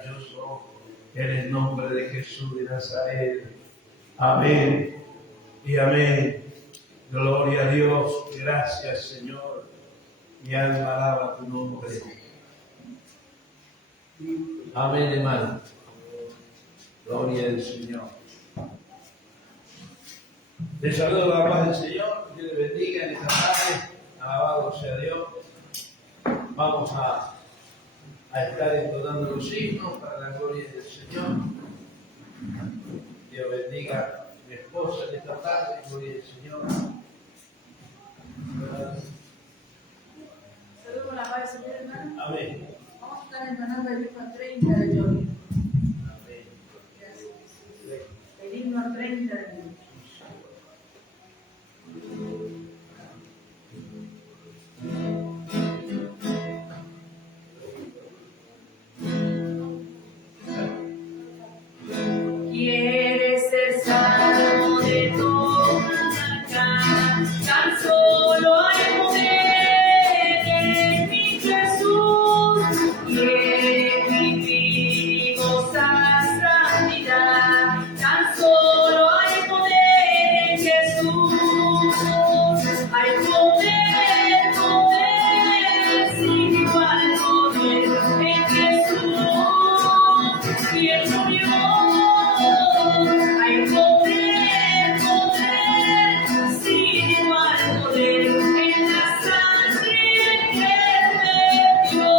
maravilloso, en el nombre de Jesús de Nazaret. Amén y amén. Gloria a Dios. Gracias, Señor. Mi alma alaba tu nombre. Amén, hermano. Gloria al Señor. Les saludo la paz del Señor. Dios les bendiga en esta tarde. Alabado sea Dios. Vamos a estar entonando los himnos para la gloria del Señor. Dios bendiga a mi esposa en esta tarde. Gloria al Señor. Saludos la paz del Señor, hermano. Amén. Vamos a estar entonando el himno 30 de Gloria. Amén. Gracias, Jesús. El himno 30 de Gloria. Quieres ser salvo de toda maldad, tan solo hay poder en mi Jesús. Quieres vivir y gozar santidad, tan solo hay poder en Jesús. Hay poder, poder, sin igual poder en Jesús. Y Él murió. Hay poder, poder, sin igual poder en la sangre que me dio.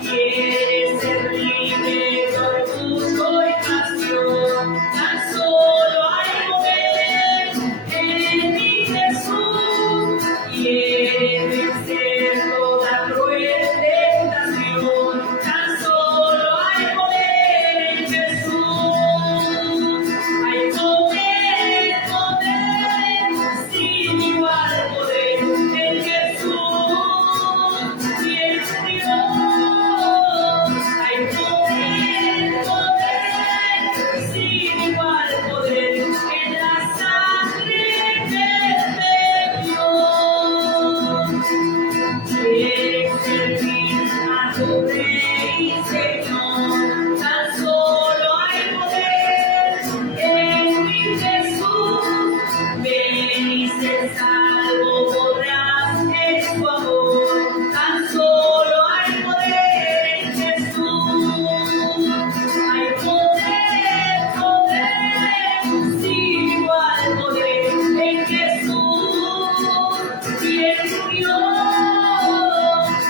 Quieres ser libre de orgullo y pasión, tan solo hay poder en mi Jesús. Quieres vencer toda cruel tentación, tan solo hay poder en Jesús. Hay poder, poder, sin igual poder en Jesús. Y Él murió. Hay poder, poder, sin igual poder en la sangre que me dio. Quieres servir a tu Rey y Señor, tan solo hay poder en mi Jesús. Ven y sé salvo, podrás en tu amor, tan solo hay poder en Jesús. Hay poder, poder, sin igual poder en Jesús. Y Él murió.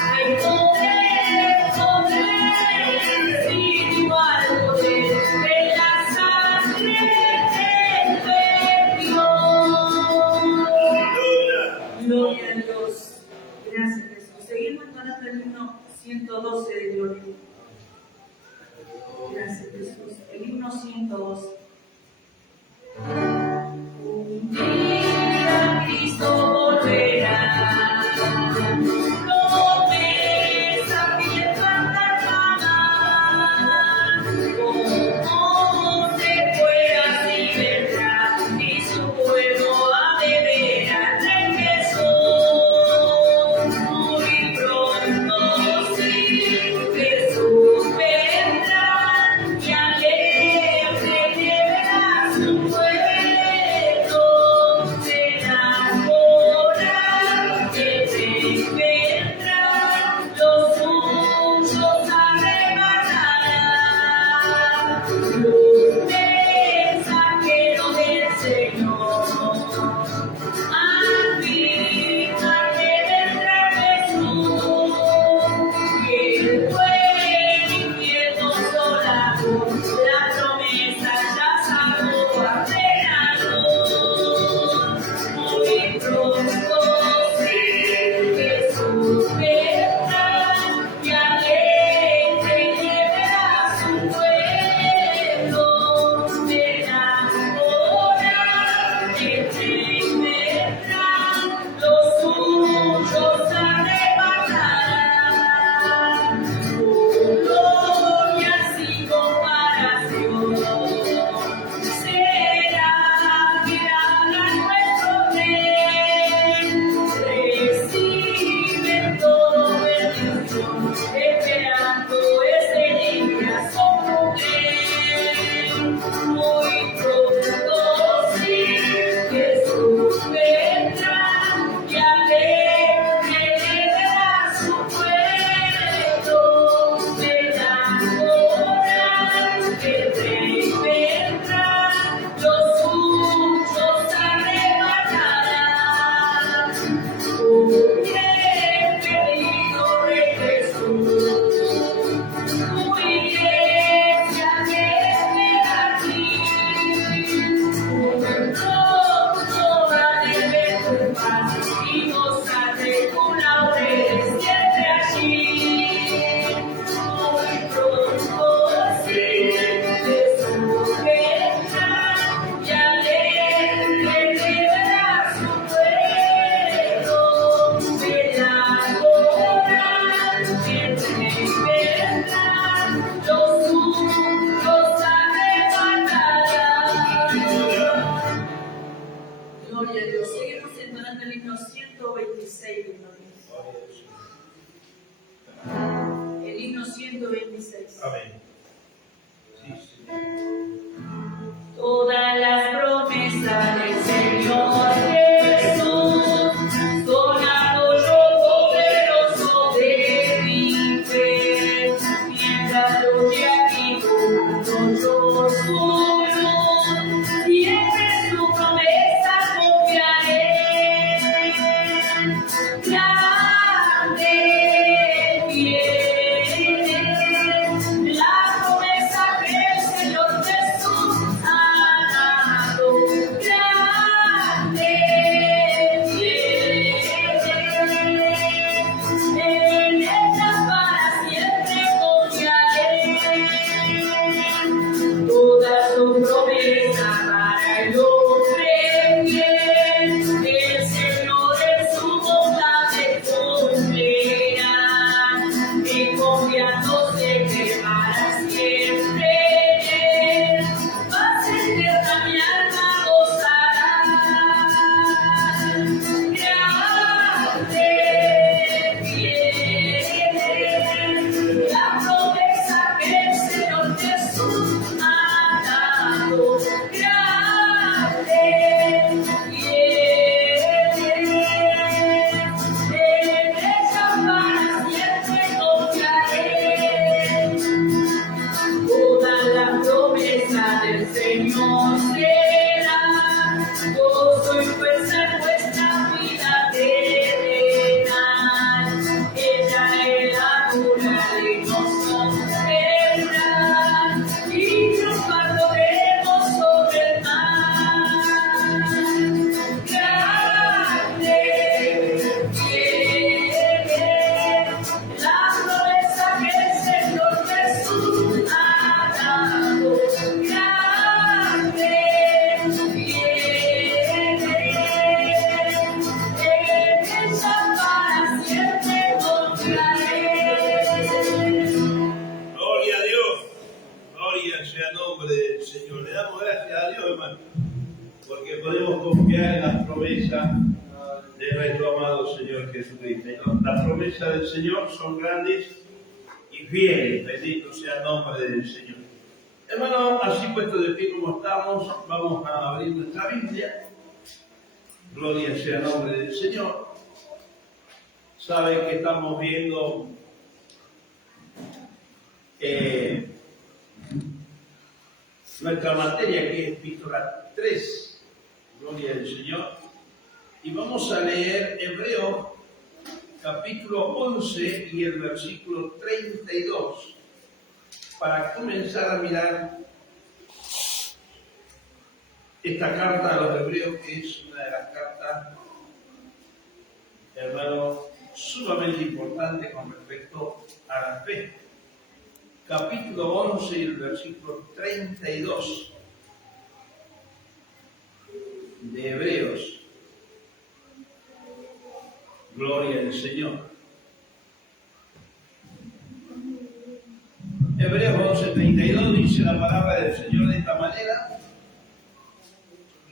Hay poder, poder, sin igual poder en la sangre que me dio. Gloria a Dios. Gracias, Jesús. Seguimos entonando el himno 112 de Gloria. Gracias, Jesús. El himno 112. Un día Cristo volverá. Promesa fiel para hermana. Como se fue así vendrá, y su pueblo ha de ver al Rey Jesús. Muy pronto sí, Jesús vendrá y alegre El himno 126. Amén. Sí, sí. Todas las promesas del Señor Jesús son apoyo poderoso de mi fe. Mientras luche aquí junto yo su luz, siempre en su promesa confiaré. Grande fiel, la promesa que el Señor Jesús ha dado. Grande fiel, en ella para siempre confiaré. Toda su promesa para el hombre fiel, el Señor en su bondad me cumplirá, y confiándose que para siempre él, paz eterna mi alma gozará. Grande fiel, la promesa que el Señor Jesús ha dado. Grande fiel, en ella para siempre confiaré. Toda la promesa del Señor será gozo y fuerza en nuestra vida terrenal. Ella es la cura de nos sostendrá, y triunfar podremos sobre el mar. Grande fiel, la promesa que el Señor Jesús ha dado. Grande fiel, en ella para siempre confiaré. Gloria a Dios. Gloria sea el nombre del Señor. Le damos gracias a Dios, hermano, porque podemos confiar en las promesas de nuestro amado Señor Jesucristo. Las promesas del Señor son grandes y fieles. Bendito sea el nombre del Señor. Hermano, así puesto de pie como estamos, vamos a abrir nuestra Biblia. Gloria sea el nombre del Señor. Saben que estamos viendo nuestra materia, que es Epístola 3. Gloria al Señor. Y vamos a leer Hebreos capítulo 11 y el versículo 32 para comenzar a mirar esta carta a los Hebreos, que es una de las cartas, hermano, sumamente importante con respecto a la fe. Capítulo 11 y el versículo 32 de Hebreos. Gloria al Señor. Hebreos 11:32 dice la palabra del Señor de esta manera.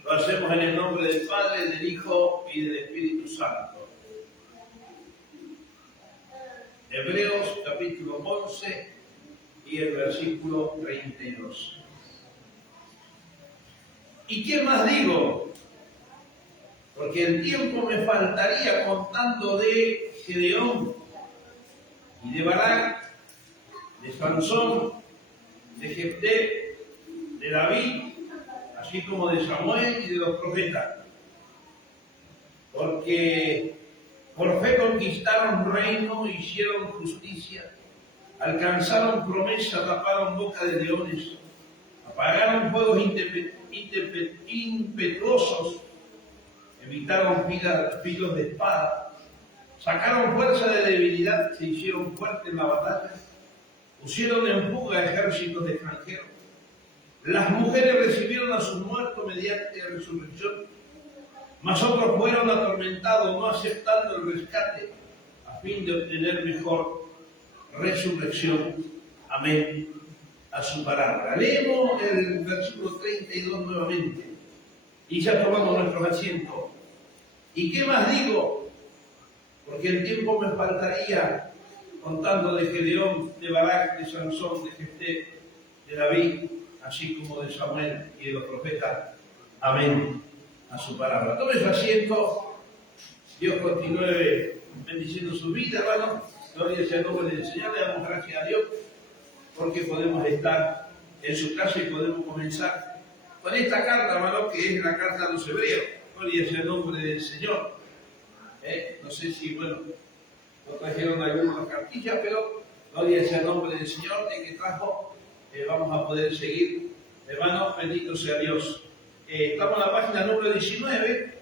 Lo hacemos en el nombre del Padre, del Hijo y del Espíritu Santo. Hebreos capítulo 11 y el versículo 32. ¿Y qué más digo? Porque el tiempo me faltaría contando de Gedeón y de Barak, de Sansón, de Jefté, de David, así como de Samuel y de los profetas. Porque por fe conquistaron reino, hicieron justicia, alcanzaron promesa, taparon boca de leones, apagaron fuegos impetuosos, evitaron filos de espada, sacaron fuerza de debilidad, se hicieron fuertes en la batalla, pusieron en fuga ejércitos extranjeros. Las mujeres recibieron a sus muertos mediante resurrección, mas otros fueron atormentados, no aceptando el rescate, a fin de obtener mejor resurrección. Amén. A su palabra. Leemos el versículo 32 nuevamente. Y ya tomamos nuestros asientos. ¿Y qué más digo? porque el tiempo me faltaría contando de Gedeón, de Barak, de Sansón, de Jefté, de David, así como de Samuel y de los profetas. Amén a su palabra. Tome su asiento. Dios continúe bendiciendo su vida, hermano. Gloria sea el nombre del Señor. Le damos gracias a Dios porque podemos estar en su casa y podemos comenzar con esta carta, hermano, que es la carta a los hebreos. Gloria sea el nombre del Señor. No sé si, bueno, nos trajeron algunas cartillas, pero gloria sea el nombre del Señor de que trajo. Vamos a poder seguir. Hermano, bendito sea Dios. Estamos en la página número 19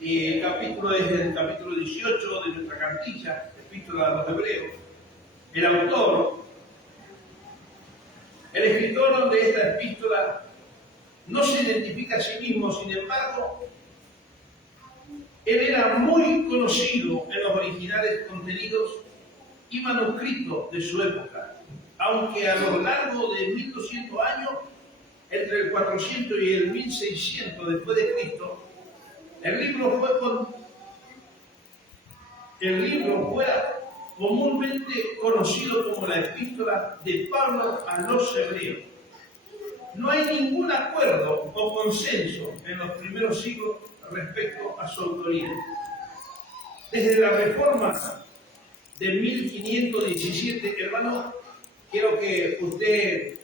y el capítulo es el capítulo 18 de nuestra cartilla, Epístola a los Hebreos. El autor, el escritor de esta epístola no se identifica a sí mismo, sin embargo, él era muy conocido en los originales contenidos y manuscritos de su época, aunque a lo largo de 1200 años, entre el 400 y el 1600 después de Cristo, el libro fuera comúnmente conocido como la epístola de Pablo a los hebreos. No hay ningún acuerdo o consenso en los primeros siglos respecto a su autoría. Desde la Reforma de 1517, hermano, quiero que usted,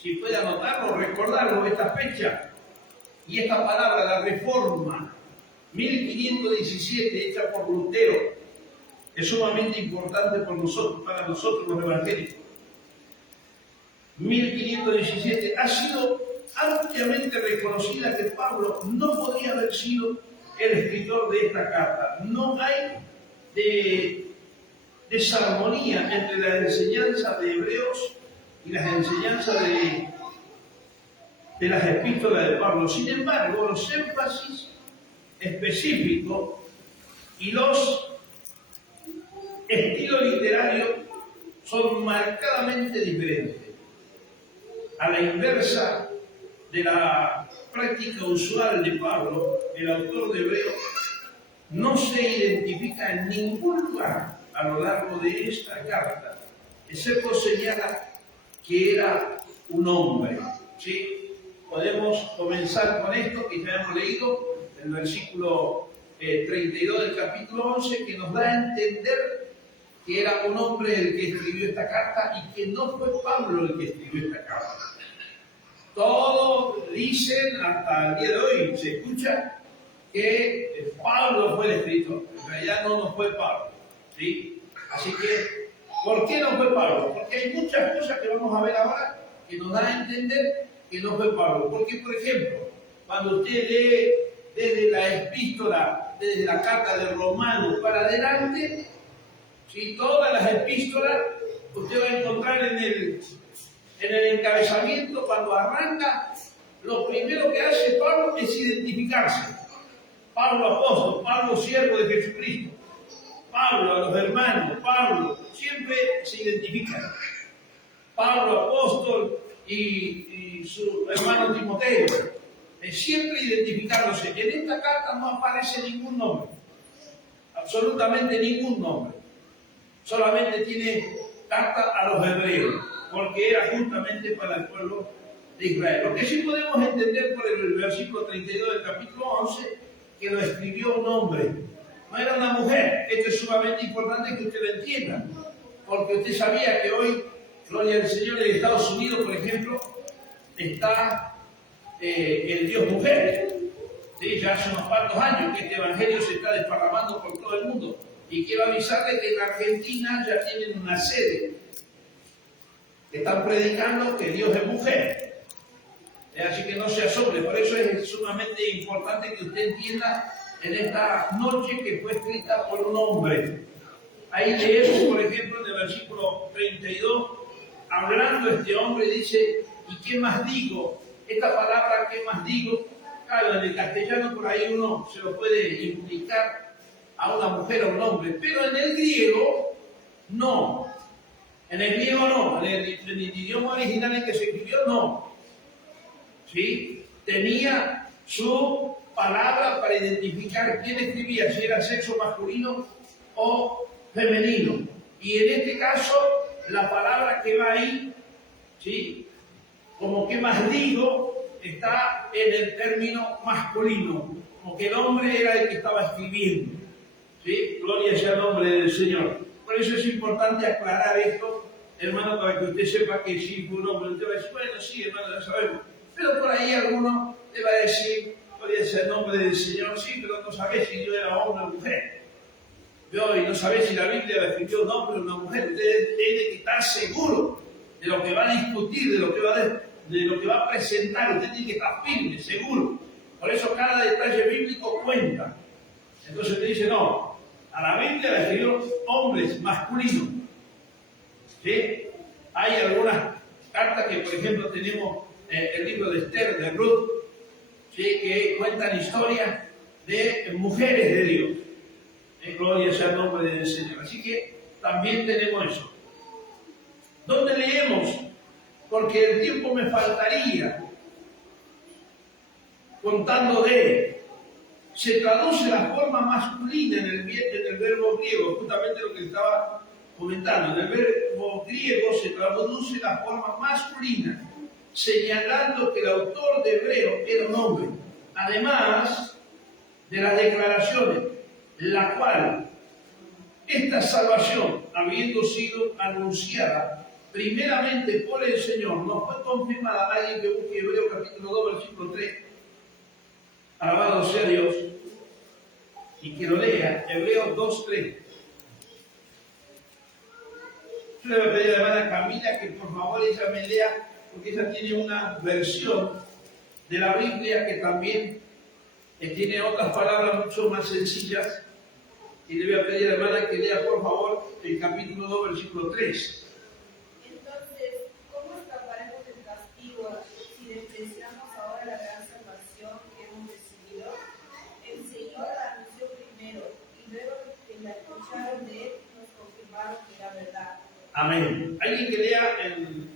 si puede anotarlo, recordarlo, esta fecha y esta palabra, la Reforma 1517, hecha por Lutero, es sumamente importante para nosotros los evangélicos. 1517 ha sido ampliamente reconocida que Pablo no podía haber sido el escritor de esta carta. No hay desarmonía entre la enseñanza de Hebreos y las enseñanzas de las epístolas de Pablo. Sin embargo, los énfasis específicos y los estilos literarios son marcadamente diferentes. A la inversa de la práctica usual de Pablo, el autor de Hebreos no se identifica en ningún lugar a lo largo de esta carta, excepto señala que era un hombre. ¿Sí? Podemos comenzar con esto que ya hemos leído, el versículo 32 del capítulo 11, que nos da a entender que era un hombre el que escribió esta carta y que no fue Pablo el que escribió esta carta. Todos dicen, hasta el día de hoy se escucha, que Pablo fue el escritor. En realidad no fue Pablo. ¿Sí? Así que, ¿por qué no fue Pablo? Porque hay muchas cosas que vamos a ver ahora que nos dan a entender que no fue Pablo. Porque, por ejemplo, cuando usted lee desde la epístola, desde la carta de Romanos para adelante, ¿sí? Todas las epístolas, usted va a encontrar en el encabezamiento, cuando arranca, lo primero que hace Pablo es identificarse. Pablo apóstol, Pablo siervo de Jesucristo, Pablo a los hermanos, Pablo, siempre se identifica. Pablo apóstol y su hermano Timoteo, siempre identificándose. En esta carta no aparece ningún nombre, absolutamente ningún nombre. Solamente tiene carta a los hebreos, porque era justamente para el pueblo de Israel. Lo que sí podemos entender por el versículo 32 del capítulo 11, que lo escribió un hombre, no era una mujer. Esto es sumamente importante que usted lo entienda, porque usted sabía que hoy, gloria al Señor, en Estados Unidos, por ejemplo, está el Dios mujer. ¿Sí? Ya hace unos cuantos años que este evangelio se está desparramando por todo el mundo. Y quiero avisarle que en Argentina ya tienen una sede. Están predicando que Dios es mujer. Así que no se asombre. Por eso es sumamente importante que usted entienda en esta noche que fue escrita por un hombre. Ahí leemos, por ejemplo, en el versículo 32, hablando este hombre, dice, ¿y qué más digo? Esta palabra, ¿qué más digo? Claro, en el castellano por ahí uno se lo puede implicar a una mujer o a un hombre, pero en el griego no. En el griego no, en el idioma original en que se escribió no. ¿Sí? Tenía su palabra para identificar quién escribía, si era sexo masculino o femenino. Y en este caso, la palabra que va ahí, ¿sí?, como que más digo, está en el término masculino, como que el hombre era el que estaba escribiendo. ¿Sí? Gloria sea el nombre del Señor. Por eso es importante aclarar esto, hermano, para que usted sepa que si fue un hombre, usted va a decir, bueno, sí, hermano, ya sabemos. Pero por ahí alguno le va a decir, gloria sea el nombre del Señor, sí, pero no sabés si yo era hombre o mujer. Y no sabés si la Biblia la escribió un hombre o una mujer. Usted tiene que estar seguro de lo que va a discutir, de lo que va a presentar. Usted tiene que estar firme, seguro. Por eso cada detalle bíblico cuenta. Entonces usted dice, no, a la Biblia la escribió hombres masculinos. ¿Sí? Hay algunas cartas que, por ejemplo, tenemos el libro de Esther, de Ruth, ¿sí?, que cuentan historias de mujeres de Dios. Gloria sea el nombre del Señor. Así que también tenemos eso. ¿Dónde leemos? Porque el tiempo me faltaría contando de. Se traduce la forma masculina en el verbo griego, justamente lo que estaba comentando. En el verbo griego se traduce la forma masculina, señalando que el autor de Hebreo era un hombre. Además de las declaraciones, la cual esta salvación, habiendo sido anunciada primeramente por el Señor, no fue confirmada. Alguien que busque Hebreo capítulo 2, versículo 3. Alabado sea Dios. Y que lo lea, Hebreos 2:3. Yo le voy a pedir a la hermana Camila que por favor ella me lea, porque ella tiene una versión de la Biblia que también tiene otras palabras mucho más sencillas. Y le voy a pedir a la hermana que lea por favor el capítulo 2, versículo 3. Entonces, ¿cómo escaparemos del castigo si despreciamos ahora la gran salvación que hemos recibido? El Señor la anunció primero, y luego que la escucharon de Él nos confirmaron que era verdad. Amén. Alguien que lea el...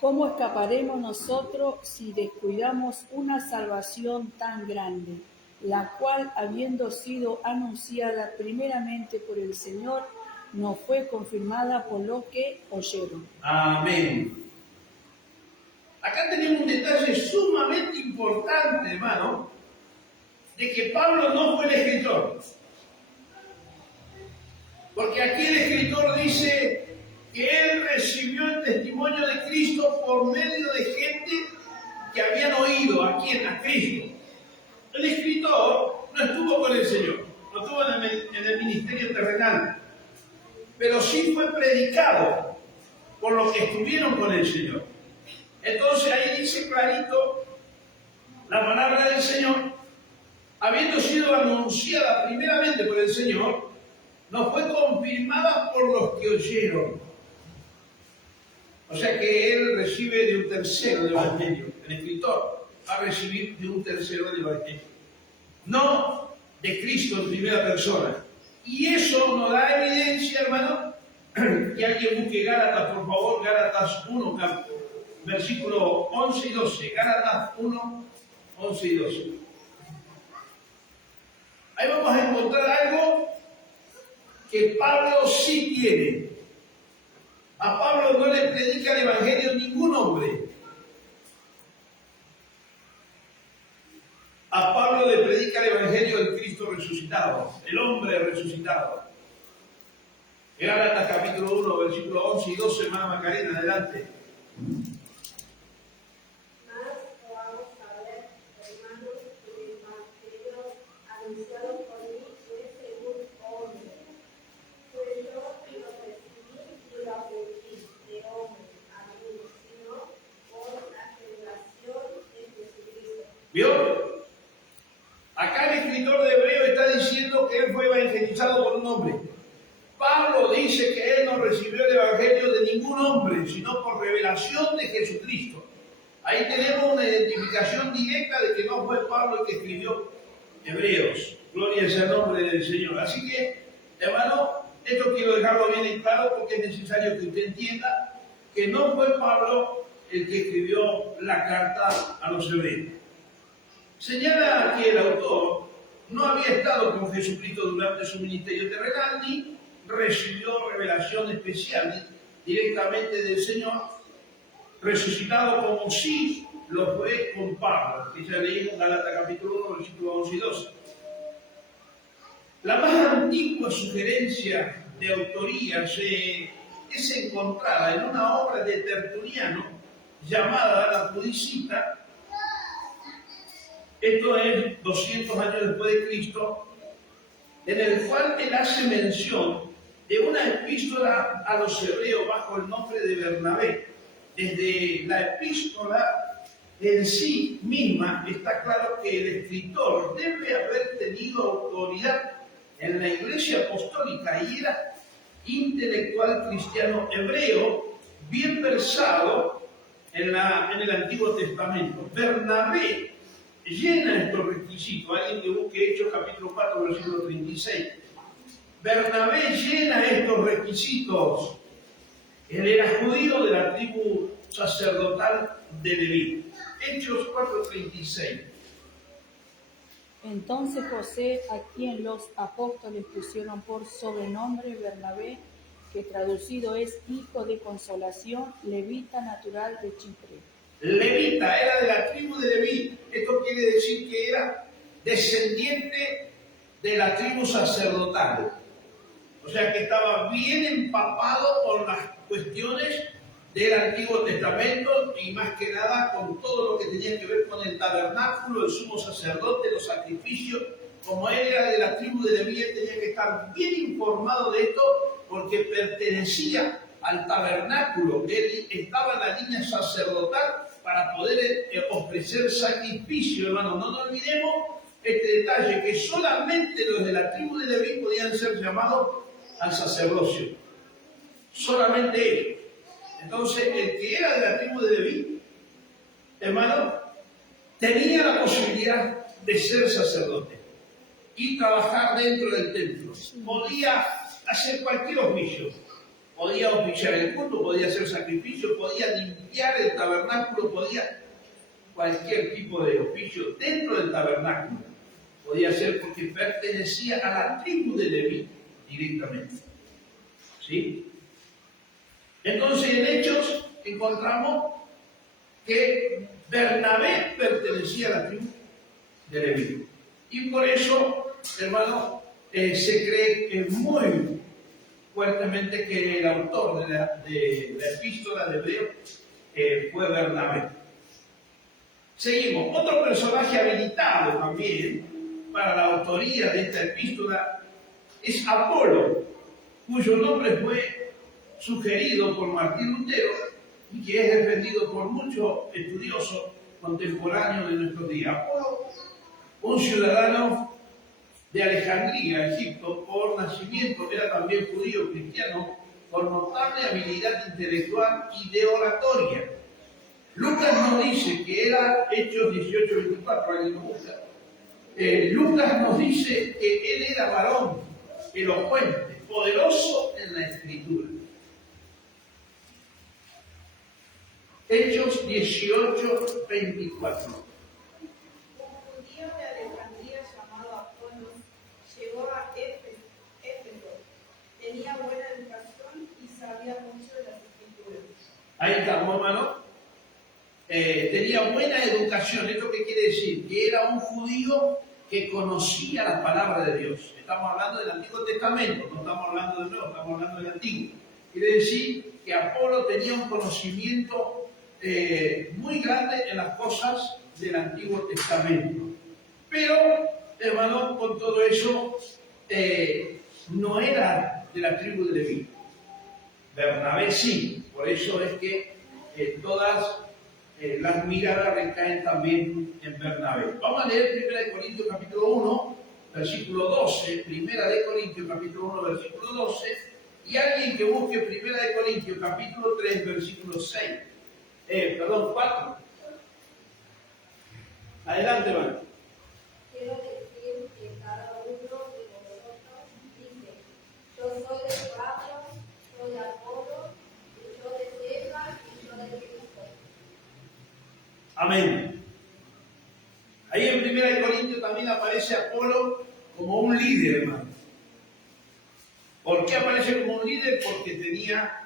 ¿Cómo escaparemos nosotros si descuidamos una salvación tan grande, la cual, habiendo sido anunciada primeramente por el Señor, nos fue confirmada por los que oyeron? Amén. Acá tenemos un detalle sumamente importante, hermano, de que Pablo no fue el escritor. Porque aquí el escritor dice que él recibió el testimonio de Cristo por medio de gente que habían oído. ¿A quién? A Cristo. El escritor no estuvo con el Señor, no estuvo en el ministerio terrenal, pero sí fue predicado por los que estuvieron con el Señor. Entonces ahí dice clarito la palabra del Señor, habiendo sido anunciada primeramente por el Señor, nos fue confirmada por los que oyeron. O sea que él recibe de un tercero del Evangelio. El escritor va a recibir de un tercero del Evangelio. No de Cristo en primera persona. Y eso nos da evidencia, hermano, que alguien busque Gálatas, por favor, Gálatas 1, versículo 11 y 12. Gálatas 1, 11 y 12. Ahí vamos a encontrar algo que Pablo sí tiene. A Pablo no le predica el Evangelio ningún hombre. A Pablo le predica el Evangelio del Cristo resucitado, el hombre resucitado. Gálatas capítulo 1, versículo 11 y 12, hermana Macarena, adelante. ¿Vio? Acá el escritor de Hebreo está diciendo que él fue evangelizado por un hombre. Pablo dice que él no recibió el evangelio de ningún hombre, sino por revelación de Jesucristo. Ahí tenemos una identificación directa de que no fue Pablo el que escribió Hebreos. Gloria sea el nombre del Señor. Así que, hermano, esto quiero dejarlo bien en claro porque es necesario que usted entienda que no fue Pablo el que escribió la carta a los hebreos. Señala aquí el autor no había estado con Jesucristo durante su ministerio terrenal ni recibió revelación especial directamente del Señor, resucitado como sí lo fue con Pablo, que ya leímos en Gálatas capítulo 1, versículos 11 y 12. La más antigua sugerencia de autoría es encontrada en una obra de Tertuliano llamada La Pudicita. Esto es 200 años después de Cristo, en el cual él hace mención de una epístola a los hebreos bajo el nombre de Bernabé. Desde la epístola en sí misma está claro que el escritor debe haber tenido autoridad en la iglesia apostólica y era intelectual cristiano hebreo, bien versado en el Antiguo Testamento. Bernabé llena estos requisitos. Alguien que busque Hechos capítulo 4, versículo 36. Bernabé llena estos requisitos. Él era judío de la tribu sacerdotal de Leví. Hechos 4:36. Entonces José, a quien los apóstoles pusieron por sobrenombre Bernabé, que traducido es hijo de consolación, levita natural de Chipre. Levita, era de la tribu de Leví. Esto quiere decir que era descendiente de la tribu sacerdotal. O sea que estaba bien empapado con las cuestiones del Antiguo Testamento y más que nada con todo lo que tenía que ver con el tabernáculo, el sumo sacerdote, los sacrificios. Como él era de la tribu de Leví, él tenía que estar bien informado de esto porque pertenecía al tabernáculo. Él estaba en la línea sacerdotal para poder ofrecer sacrificio, hermano. No nos olvidemos este detalle, que solamente los de la tribu de Leví podían ser llamados al sacerdocio. Solamente ellos. Entonces, el que era de la tribu de Leví, hermano, tenía la posibilidad de ser sacerdote y trabajar dentro del templo. Podía hacer cualquier oficio. Podía oficiar el culto, podía hacer sacrificio, podía limpiar el tabernáculo, podía cualquier tipo de oficio dentro del tabernáculo. Podía hacer porque pertenecía a la tribu de Leví directamente. ¿Sí? Entonces en Hechos encontramos que Bernabé pertenecía a la tribu de Leví. Y por eso, hermano, se cree muy fuertemente que el autor de la epístola de Hebreo fue Bernabé. Seguimos. Otro personaje habilitado también para la autoría de esta epístola es Apolo, cuyo nombre fue sugerido por Martín Lutero y que es defendido por muchos estudiosos contemporáneos de nuestros días. Apolo, un ciudadano de Alejandría, Egipto, por nacimiento, era también judío cristiano, con notable habilidad intelectual y de oratoria. Lucas nos dice que era Hechos 18:24, alguien lo busca. Lucas nos dice que él era varón elocuente, poderoso en la escritura. Hechos 18:24. Tenía buena educación y sabía mucho de las escrituras. Ahí estamos, hermano. Tenía buena educación. ¿Esto qué quiere decir? Que era un judío que conocía la palabra de Dios. Estamos hablando del Antiguo Testamento, no estamos hablando del Nuevo, estamos hablando del Antiguo. Quiere decir que Apolo tenía un conocimiento muy grande en las cosas del Antiguo Testamento. Pero, hermano, con todo eso, no era de la tribu de Leví. Bernabé sí, por eso es que todas las miradas recaen también en Bernabé. Vamos a leer 1 Corintios capítulo 1, versículo 12, 1 Corintios capítulo 1, versículo 12, y alguien que busque 1 Corintios capítulo 3, versículo 6, 4. Adelante, hermano. Quiero decir que cada uno de vosotros dice: yo soy de Pablo, soy de Apolo, yo de César y yo de Cristo. Amén. Ahí en 1 Corintios también aparece Apolo como un líder, hermano. ¿Por qué aparece como un líder? Porque tenía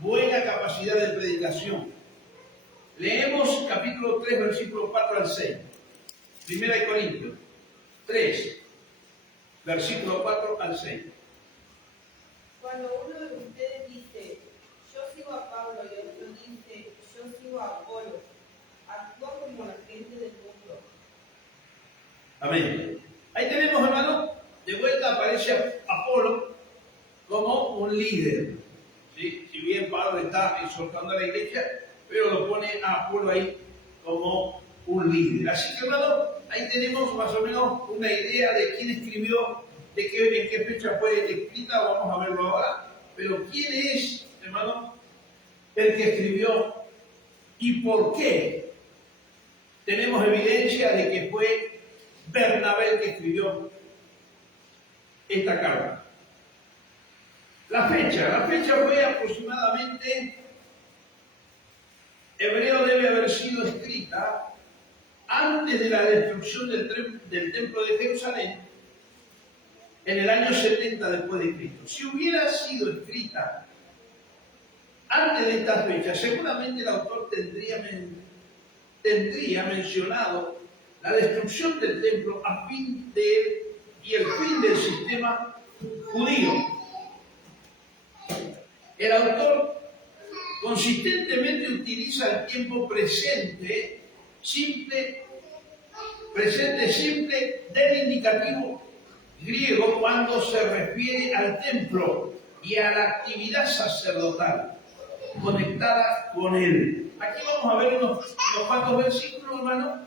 buena capacidad de predicación. Leemos capítulo 3, versículos 4 al 6. Primera de Corintios 3, versículo 4 al 6. Cuando uno de ustedes dice, yo sigo a Pablo, y otro dice, yo sigo a Apolo, actúa como la gente del mundo. Amén. Ahí tenemos, hermano, de vuelta aparece Apolo como un líder. ¿Sí? Si bien Pablo está exhortando a la iglesia, pero lo pone a Apolo ahí como un líder. Así que, hermano, ahí tenemos más o menos una idea de quién escribió, de qué, en qué fecha fue escrita, vamos a verlo ahora. Pero quién es, hermano, el que escribió y por qué. Tenemos evidencia de que fue Bernabé el que escribió esta carta. La fecha fue aproximadamente, Hebreo debe haber sido escrita antes de la destrucción del templo de Jerusalén, en el año 70 después de Cristo. Si hubiera sido escrita antes de esta fecha, seguramente el autor tendría mencionado la destrucción del templo a fin y el fin del sistema judío. El autor consistentemente utiliza el tiempo presente simple del indicativo griego cuando se refiere al templo y a la actividad sacerdotal conectada con él. Aquí vamos a ver unos cuantos versículos, hermano,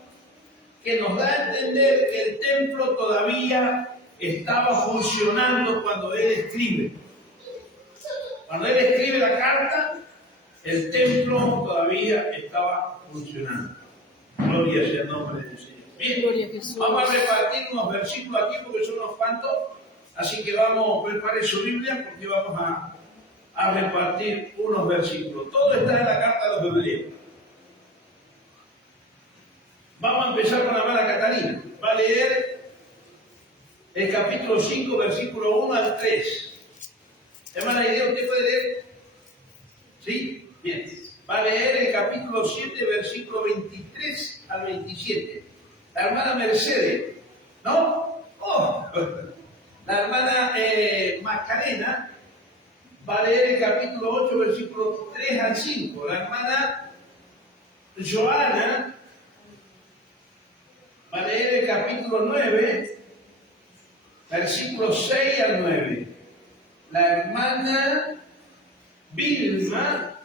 que nos da a entender que el templo todavía estaba funcionando cuando él escribe. Cuando él escribe la carta, el templo todavía estaba funcionando. Gloria sea el nombre del Señor. Bien, vamos a repartir unos versículos aquí porque son unos cuantos. Así que prepare su Biblia porque vamos a repartir unos versículos. Todo está en la carta de los Hebreos. Vamos a empezar con la hermana Catalina. Va a leer el capítulo 5, versículo 1 al 3. Hermana Idea, ¿usted puede leer? ¿Sí? Bien. Va a leer el capítulo 7, versículo 23 al 27. La hermana Mercedes, ¿no? Oh. La hermana Macarena va a leer el capítulo 8, versículo 3 al 5. La hermana Joana va a leer el capítulo 9, versículo 6 al 9. La hermana Vilma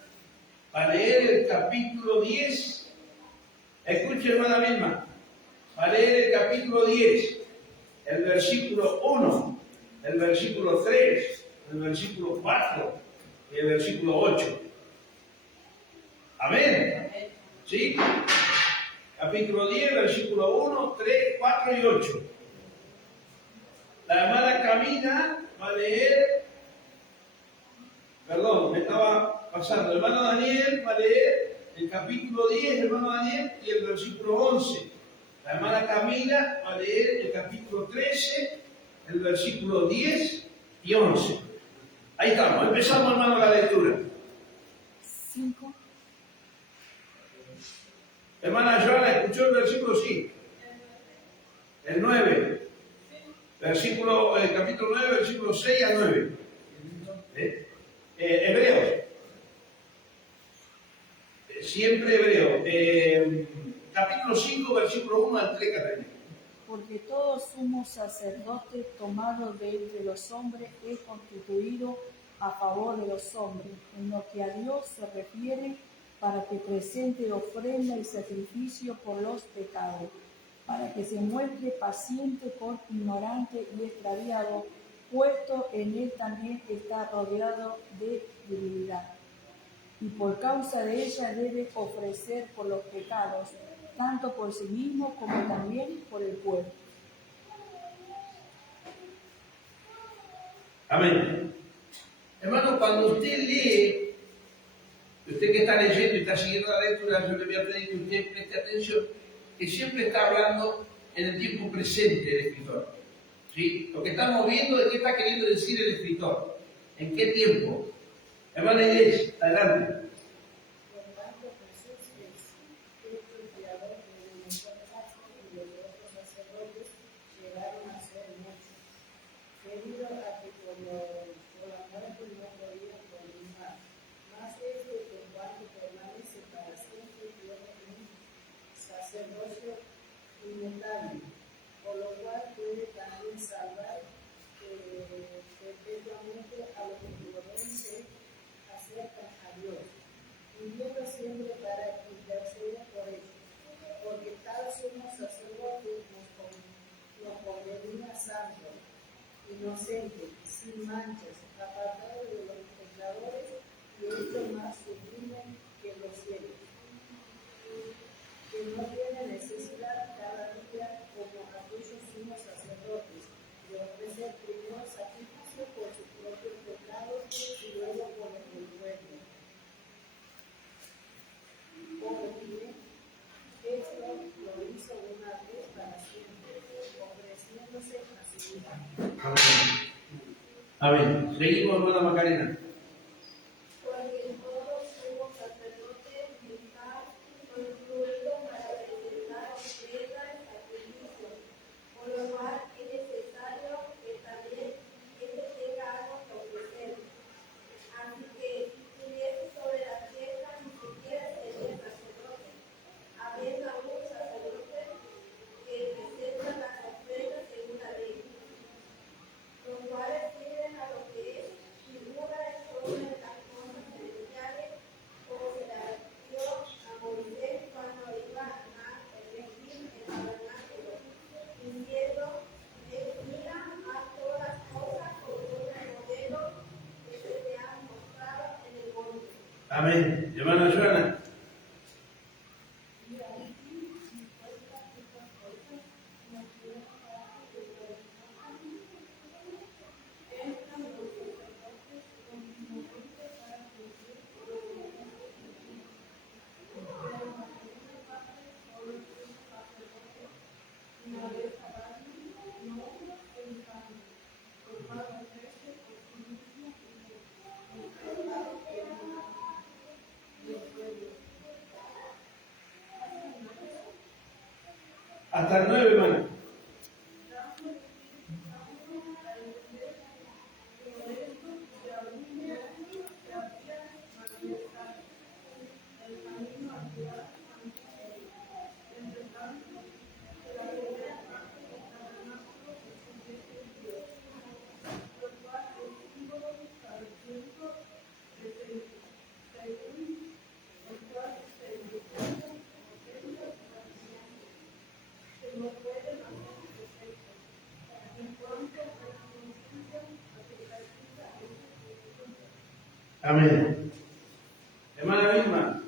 va a leer el capítulo 10. Escuche, hermana Vilma. Va a leer el capítulo 10, el versículo 1, el versículo 3, el versículo 4 y el versículo 8. Amén. ¿Sí? Capítulo 10, versículo 1, 3, 4 y 8. La hermana Camila va a leer, perdón, me estaba pasando. El hermano Daniel va a leer el capítulo 10, hermano Daniel, y el versículo 11. La hermana Camila va a leer el capítulo 13, el versículo 10 y 11. Ahí estamos, empezamos, hermano, la lectura. 5. Hermana Joana, ¿escuchó el versículo? Sí. El 9. Capítulo 9, versículo 6 al 9. Hebreos. Siempre Hebreo. Capítulo 5, versículo 1 al 3, Catalina. Porque todo sumo sacerdote tomado de entre los hombres es constituido a favor de los hombres, en lo que a Dios se refiere, para que presente ofrenda y sacrificio por los pecados, para que se muestre paciente con ignorante y extraviado, puesto en él también está rodeado de debilidad. Y por causa de ella debe ofrecer por los pecados, tanto por sí mismo como también por el pueblo. Amén. Hermano, cuando usted lee, usted que está leyendo y está siguiendo la lectura, yo le voy a pedir que usted preste atención, que siempre está hablando en el tiempo presente del escritor. ¿Sí? Lo que estamos viendo es qué está queriendo decir el escritor. ¿En qué tiempo? Hermana Inés, adelante. Por tanto, Jesús es Cristo el Creador de nosotros y los otros sacerdotes llegaron a ser muchos, debido a que por la muerte no podían continuar. Más este que cuando permanece para siempre tiene un sacerdocio inmutable, por lo cual puede también salvar perpetuamente a los que por él se acercan a Dios, viviendo siempre para interceder por ellos, porque tal sumo sacerdote nos convenía santo, inocente, sin manchas, apartado de los pecadores y hecho más sublime que los cielos, que no tiene necesidad cada día como aquellos sumos sacerdotes de ofrecer primero sacrificio por sus propios pecados y luego por los del pueblo. Como bien, esto lo hizo una vez para siempre, ofreciéndose a sí mismo. Amén. Seguimos, hermana Macarena. Porque todo sumo sacerdote está construido para presentar ofrenda y sacrificio, por lo cual es necesario que también éste tenga algo que ofrecer. Así que si tuviese sobre la tierra, ni siquiera sería sacerdote, habiendo aún sacerdotes que presentan las ofrendas según la ley, los cuales sirven a lo que es figura y sombra de las cosas celestiales, como se le advirtió a Moisés cuando iba a elegir el tabernáculo, diciendo: mira, haz todas las cosas conforme al modelo que se te ha mostrado en el monte. Amén. Hermana Joana. Hasta el 9, hermana. Amén. Hermana Vilma.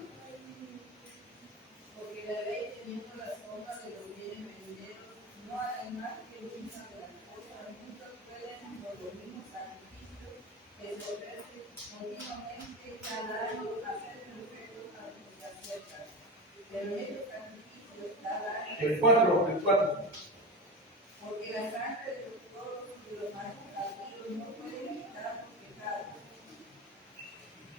Porque la ley, teniendo las obras de los bienes venideros, no hará más que una gran cosa. Muchos pueden, por los mismos sacrificios que se ofrecen continuamente cada año, hacer perfectos a los que se acercan. Pero estos sacrificios cada año, El 4. porque la sangre de los toros y de los machos cabríos no pueden quitar los pecados.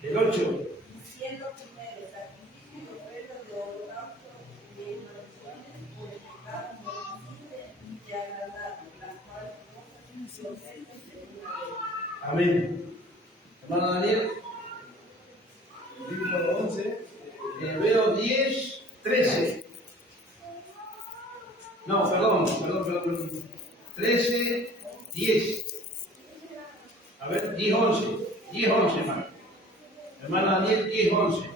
El 8. Diciendo primero sacrificio y ofrenda de holocausto y de inmolaciones por el pecado mortificante y de agradable, las cuales cosas se ofrecen según la ley. Amén. Hermano Daniel. Libro 11, Hebreos 10, 13. No, perdón. 13, 10. A ver, 10, 11. 10, 11, hermano. Hermano Daniel, 10, 11.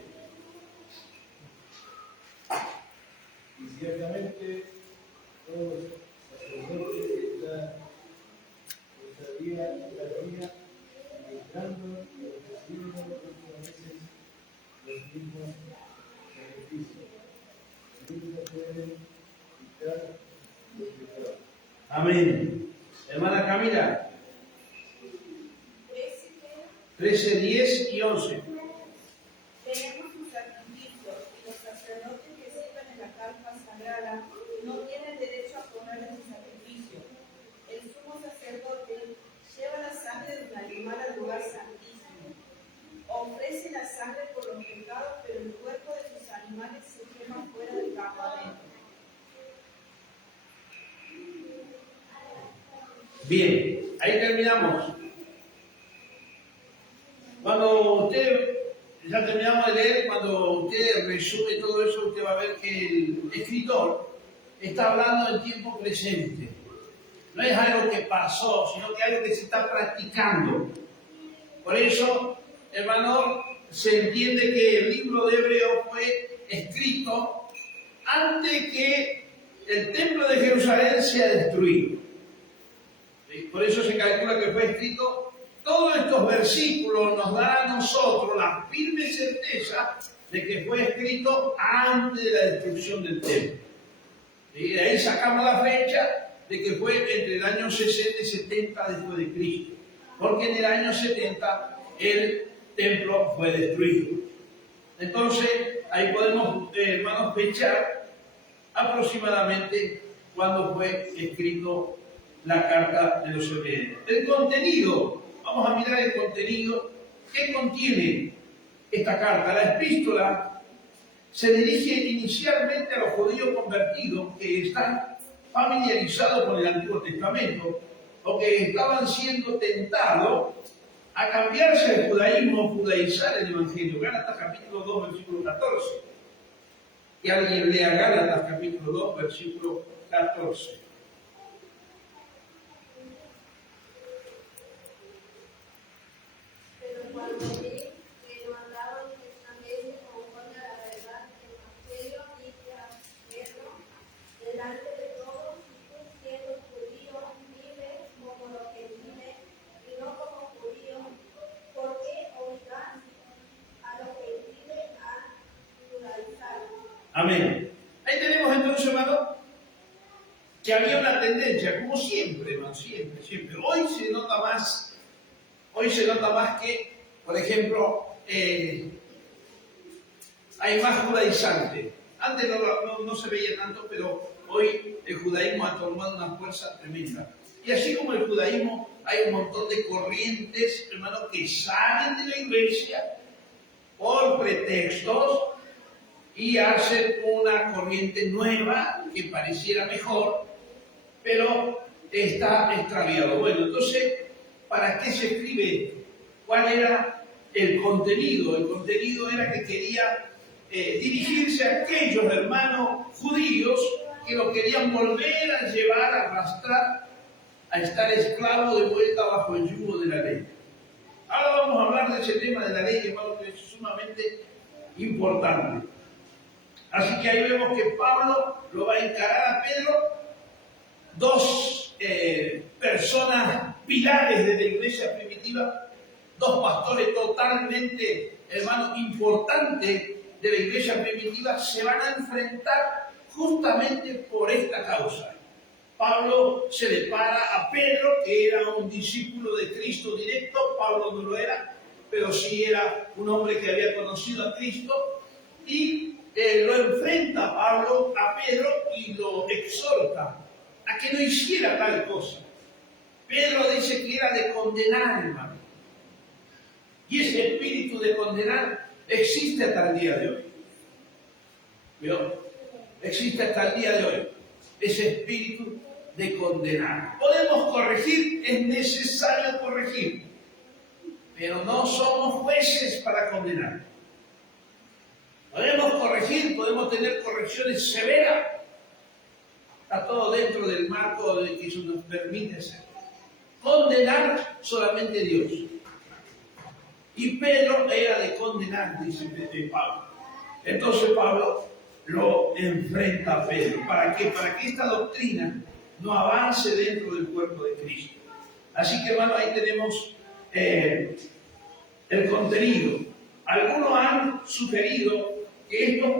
y ciertamente todos sacerdotes estaría ministrando y ofreciendo muchas veces los mismos sacrificios. Nunca pueden quitar los pecados. Amén. Hermana Camila, 13, 10 y 11. Tenemos sus sacrificios y los sacerdotes que sirven en la carpa sagrada no tienen derecho a comer de su sacrificio. El sumo Bien, ahí terminamos. Cuando usted, ya terminamos de leer, cuando usted resume todo eso, usted va a ver que el escritor está hablando en tiempo presente. No es algo que pasó, sino que algo que se está practicando. Por eso, hermano, se entiende que el libro de Hebreo fue escrito antes que el templo de Jerusalén sea destruido. Por eso se calcula que fue escrito. Todos estos versículos nos dan a nosotros la firme certeza de que fue escrito antes de la destrucción del templo. Y de ahí sacamos la fecha de que fue entre el año 60 y 70 después de Cristo. Porque en el año 70 el templo fue destruido. Entonces, ahí podemos, hermanos, fechar aproximadamente cuando fue escrito la carta de los hebreos. El contenido, vamos a mirar el contenido. ¿Qué contiene esta carta? La epístola se dirige inicialmente a los judíos convertidos que están familiarizados con el Antiguo Testamento o que estaban siendo tentados a cambiarse al judaísmo o judaizar el Evangelio. Gálatas capítulo 2, versículo 14. Que alguien lea Gálatas capítulo 2, versículo 14. Pero cuando vi que no andaban justamente conforme a la verdad del Evangelio y que a Pedro, delante de todos, siendo judíos, vive como los gentiles y no como judíos, porque obligan a los gentiles a judaizar. Amén. Ahí tenemos entonces, hermano, que había una tendencia, como siempre, hermano, siempre. Hoy se nota más que, por ejemplo, hay más judaizantes. Antes no se veía tanto, pero hoy el judaísmo ha tomado una fuerza tremenda. Y así como el judaísmo, hay un montón de corrientes, hermano, que salen de la iglesia por pretextos y hacen una corriente nueva que pareciera mejor, pero está extraviado. Bueno, entonces, ¿para qué se escribe? ¿Cuál era el contenido? El contenido era que quería dirigirse a aquellos hermanos judíos que lo querían volver a llevar, a arrastrar, a estar esclavos de vuelta bajo el yugo de la ley. Ahora vamos a hablar de ese tema de la ley, hermano, que es sumamente importante. Así que ahí vemos que Pablo lo va a encarar a Pedro, dos personas pilares de la iglesia primitiva, dos pastores totalmente, hermanos, importantes de la iglesia primitiva, se van a enfrentar justamente por esta causa. Pablo se le para a Pedro, que era un discípulo de Cristo directo. Pablo no lo era, pero sí era un hombre que había conocido a Cristo, y lo enfrenta Pablo a Pedro y lo exhorta a que no hiciera tal cosa. Pedro dice que era de condenar, hermano. Y ese espíritu de condenar existe hasta el día de hoy. ¿Vio? Existe hasta el día de hoy. Ese espíritu de condenar. Podemos corregir, es necesario corregir, pero no somos jueces para condenar. Podemos corregir, podemos tener correcciones severas. Está todo dentro del marco de que eso nos permite hacer. Condenar solamente Dios. Y Pedro era de condenar, dice Pablo. Entonces Pablo lo enfrenta a Pedro. ¿Para qué? Para que esta doctrina no avance dentro del cuerpo de Cristo. Así que, hermano, ahí tenemos el contenido. Algunos han sugerido que estos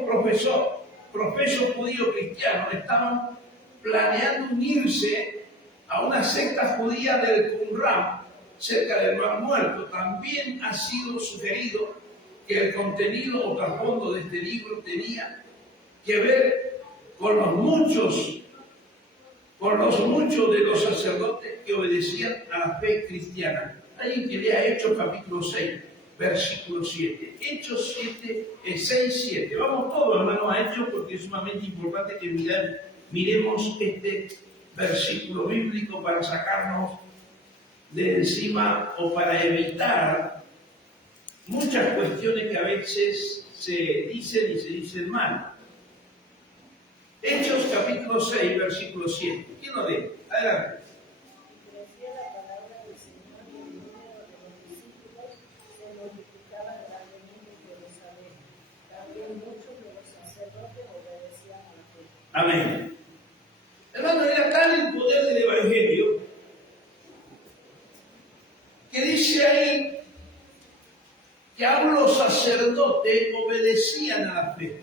profesos judíos cristianos estaban planeando unirse a una secta judía del Qumran, cerca del Mar Muerto. También ha sido sugerido que el contenido o trasfondo de este libro tenía que ver con los muchos de los sacerdotes que obedecían a la fe cristiana. Alguien que lea Hechos capítulo 6, versículo 7. Hechos 6, 7. Vamos todos, hermanos, a Hechos, porque es sumamente importante que miremos este versículo bíblico para sacarnos de encima o para evitar muchas cuestiones que a veces se dicen y se dicen mal. Hechos capítulo 6, versículo 7. ¿Quién lo lee? Adelante. Y crecía la palabra del Señor y el número de los discípulos se multiplicaba grandemente en Jerusalén. También muchos de los sacerdotes obedecían a la fe. Amén. Hermano, era tal el poder del Evangelio que dice ahí que aún los sacerdotes obedecían a la fe.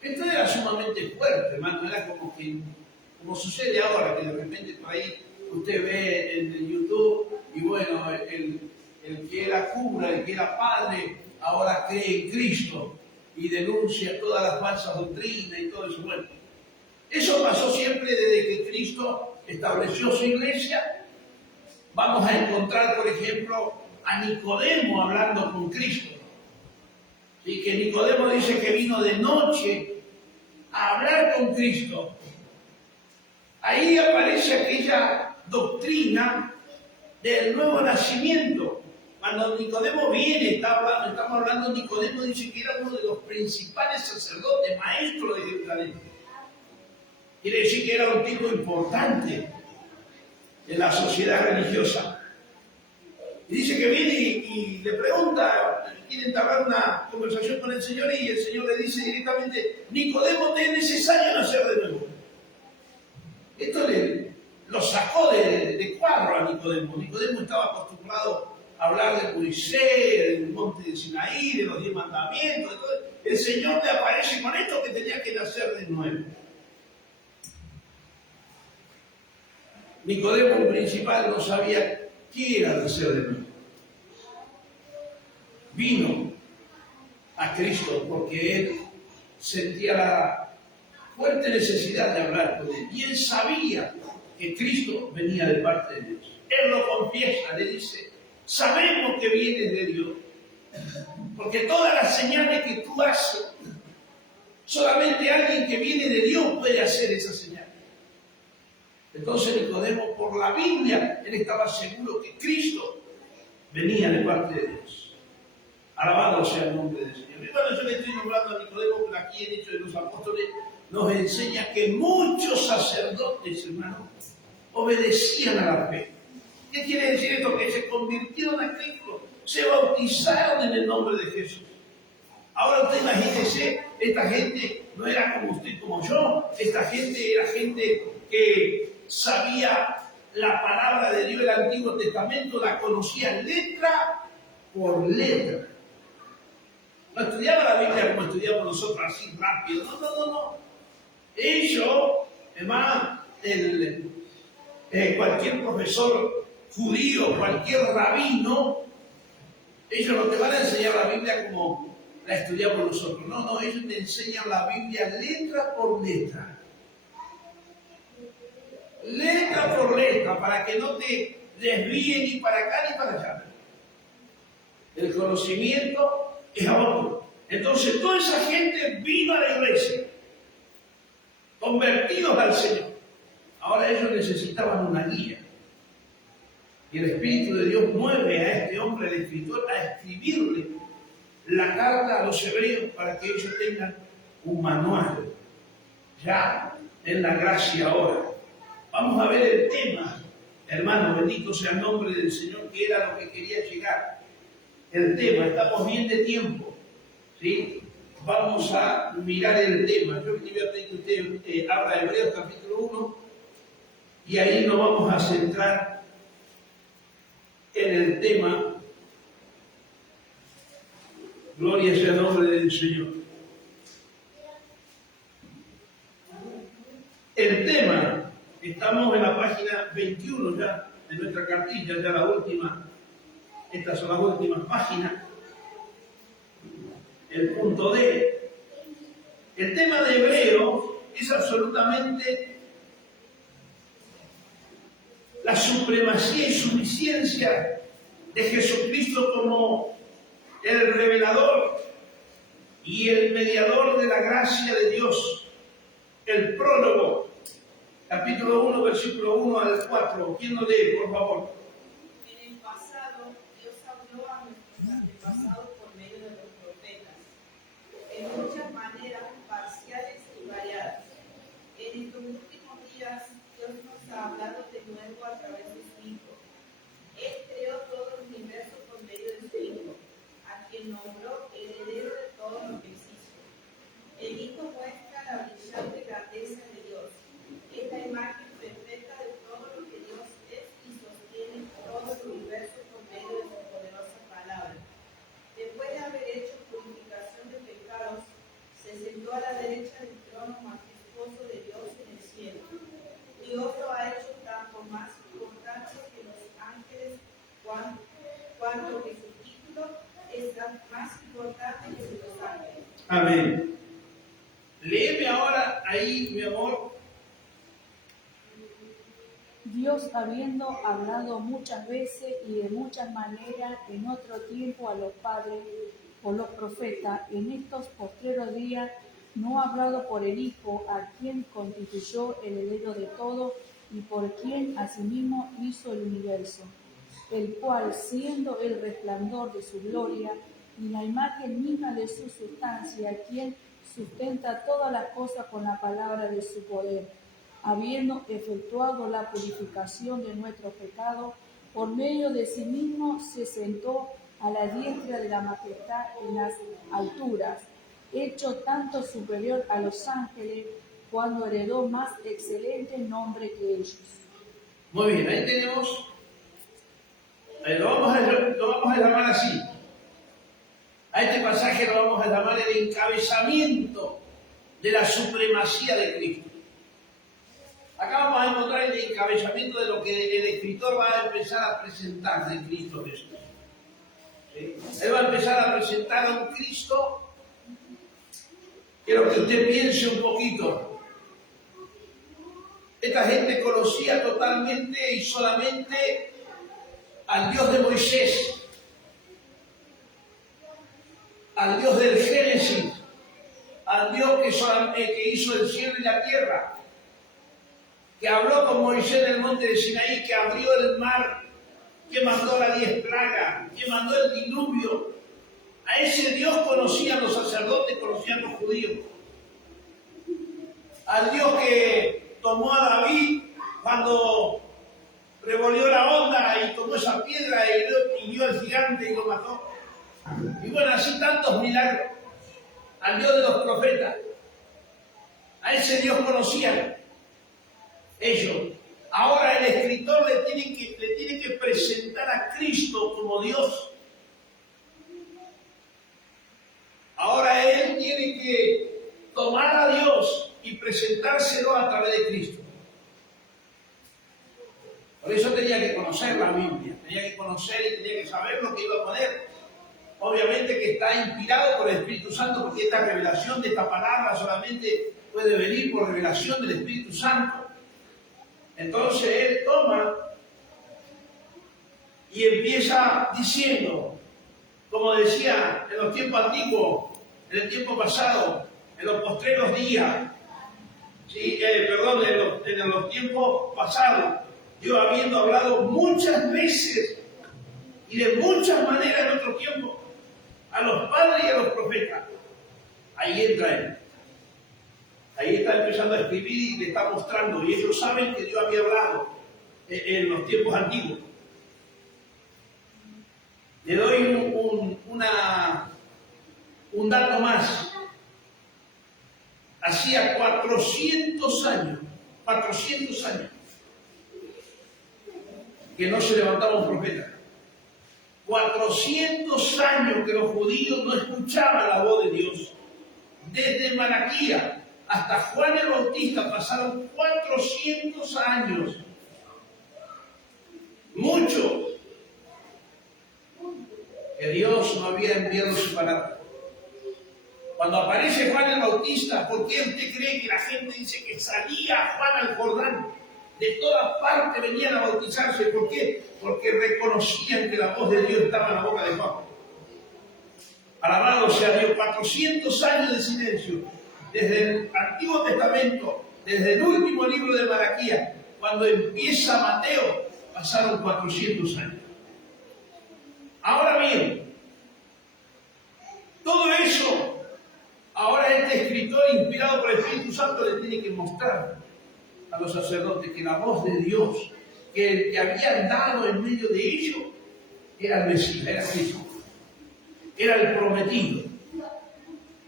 Esto era sumamente fuerte, hermano, era como sucede ahora, que de repente por ahí usted ve en YouTube y bueno, el que era cura, el que era padre, ahora cree en Cristo y denuncia todas las falsas doctrinas y todo eso. Bueno, eso pasó siempre desde que Cristo estableció su iglesia. Vamos a encontrar, por ejemplo, a Nicodemo hablando con Cristo. ¿Sí? Que Nicodemo dice que vino de noche a hablar con Cristo. Ahí aparece aquella doctrina del nuevo nacimiento. Cuando Nicodemo viene, estamos hablando, Nicodemo dice que era uno de los principales sacerdotes, maestros de Jerusalén. Quiere decir que era un tipo importante en la sociedad religiosa. Y dice que viene y le pregunta, quiere entablar una conversación con el Señor y el Señor le dice directamente, Nicodemo, te es necesario nacer de nuevo. Esto lo sacó de cuadro a Nicodemo. Nicodemo estaba acostumbrado a hablar de Moisés, del monte de Sinaí, de los 10 mandamientos, de todo. El Señor le aparece con esto que tenía que nacer de nuevo. Nicodemo, el principal, no sabía qué era nacer de nuevo. Vino a Cristo porque él sentía la fuerte necesidad de hablar con él. Y él sabía que Cristo venía de parte de Dios. Él lo confiesa, le dice, sabemos que vienes de Dios. Porque todas las señales que tú haces, solamente alguien que viene de Dios puede hacer esas señales. Entonces Nicodemo, por la Biblia, él estaba seguro que Cristo venía de parte de Dios. Alabado sea el nombre del Señor. Y bueno, yo le estoy nombrando a Nicodemo, porque aquí en Hechos de los Apóstoles nos enseña que muchos sacerdotes, hermanos, obedecían a la fe. ¿Qué quiere decir esto? Que se convirtieron a Cristo, se bautizaron en el nombre de Jesús. Ahora usted imagínese, esta gente no era como usted, como yo. Esta gente era gente que sabía la palabra de Dios del Antiguo Testamento, la conocía letra por letra. No estudiaba la Biblia como estudiamos nosotros, así rápido. No. Ellos, hermano, cualquier profesor judío, cualquier rabino, ellos no te van a enseñar la Biblia como la estudiamos nosotros. No, ellos te enseñan la Biblia letra por letra. Letra por letra, para que no te desvíe ni para acá ni para allá. El conocimiento es a otro. Entonces toda esa gente vino a la iglesia, convertidos al Señor. Ahora ellos necesitaban una guía. Y el Espíritu de Dios mueve a este hombre, el escritor, a escribirle la carta a los hebreos para que ellos tengan un manual. Ya en la gracia ahora. Vamos a ver el tema, hermano, bendito sea el nombre del Señor, que era lo que quería llegar. El tema, estamos bien de tiempo, ¿sí? Vamos a mirar el tema. Yo le voy a pedir que usted abra Hebreos capítulo 1 y ahí nos vamos a centrar en el tema. Gloria sea el nombre del Señor. El tema. Estamos en la página 21 ya de nuestra cartilla, ya la última. Estas son las últimas páginas. El punto D. El tema de Hebreo es absolutamente la supremacía y suficiencia de Jesucristo como el revelador y el mediador de la gracia de Dios. El prólogo. capítulo 1, versículo 1 al 4. ¿Quién lo lee, por favor? En el pasado, Dios habló a nuestros antepasados por medio de los profetas, en muchas maneras parciales y variadas. En estos últimos días, Dios nos ha hablado de nuevo a través de su Hijo. Él creó todo el universo por medio de su Hijo, a quien nombró heredero de todo lo que existe. El Hijo muestra la brillante grandeza de Dios. Es la imagen perfecta de todo lo que Dios es y sostiene todo el universo por medio de su poderosa palabra. Después de haber hecho purificación de pecados, se sentó a la derecha del trono majestuoso de Dios en el cielo. Dios lo ha hecho tanto más importante que los ángeles, cuanto que su título es más importante que los ángeles. Amén. Léeme ahora ahí, mi amor. Dios, habiendo hablado muchas veces y de muchas maneras en otro tiempo a los padres por los profetas, en estos postreros días no ha hablado por el Hijo, a quien constituyó el heredero de todo y por quien asimismo hizo el universo, el cual, siendo el resplandor de su gloria y la imagen misma de su sustancia, quien sustenta todas las cosas con la palabra de su poder, habiendo efectuado la purificación de nuestros pecados, por medio de sí mismo se sentó a la diestra de la majestad en las alturas, hecho tanto superior a los ángeles, cuando heredó más excelente nombre que ellos. Muy bien, ahí tenemos, lo vamos a llamar así. A este pasaje lo vamos a llamar el encabezamiento de la supremacía de Cristo. Acá vamos a encontrar el encabezamiento de lo que el escritor va a empezar a presentar de Cristo Jesús. ¿Sí? Él va a empezar a presentar a un Cristo. Quiero que usted piense un poquito. Esta gente conocía totalmente y solamente al Dios de Moisés, al Dios del Génesis, al Dios que hizo el cielo y la tierra, que habló con Moisés en el monte de Sinaí, que abrió el mar, que mandó las 10 plagas, que mandó el diluvio. A ese Dios conocían los sacerdotes, conocían los judíos. Al Dios que tomó a David cuando revolvió la onda y tomó esa piedra y hirió al gigante y lo mató. Y bueno, así tantos milagros. Al Dios de los profetas. A ese Dios conocían ellos. Ahora el escritor le tiene que presentar a Cristo como Dios. Ahora él tiene que tomar a Dios y presentárselo a través de Cristo. Por eso tenía que conocer la Biblia, tenía que conocer y tenía que saber lo que iba a poner. Obviamente que está inspirado por el Espíritu Santo, porque esta revelación de esta palabra solamente puede venir por revelación del Espíritu Santo. Entonces él toma y empieza diciendo, como decía en los tiempos antiguos, en el tiempo pasado, en los postreros días, en los tiempos pasados, yo habiendo hablado muchas veces y de muchas maneras en otro tiempo a los padres y a los profetas. Ahí entra él. Ahí está empezando a escribir y le está mostrando. Y ellos saben que Dios había hablado en los tiempos antiguos. Le doy un dato más. Hacía 400 años que no se levantaba un profeta. 400 años que los judíos no escuchaban la voz de Dios. Desde Malaquías hasta Juan el Bautista pasaron 400 años. Mucho que Dios no había enviado su palabra. Cuando aparece Juan el Bautista, ¿por qué usted cree que la gente dice que salía Juan al Jordán? De todas partes venían a bautizarse. ¿Por qué? Porque reconocían que la voz de Dios estaba en la boca de Juan. Alabado sea Dios. 400 años de silencio. Desde el Antiguo Testamento Desde el último libro de Malaquías, cuando empieza Mateo, pasaron 400 años. Ahora bien, todo eso, ahora este escritor inspirado por el Espíritu Santo le tiene que mostrar a los sacerdotes que la voz de Dios, que el que había andado en medio de ellos, era el Mesías, era Cristo, era el prometido.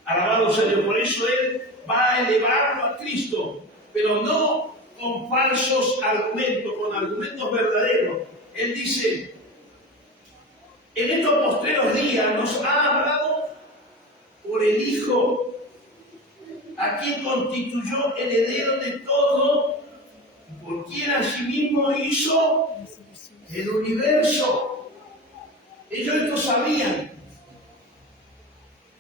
Alabado sea Dios. Por eso Él va a elevarlo a Cristo, pero no con falsos argumentos, con argumentos verdaderos. Él dice, en estos postreros días nos ha hablado por el Hijo, a quien constituyó heredero de todo, y por quien asimismo hizo el universo. Ellos esto sabían,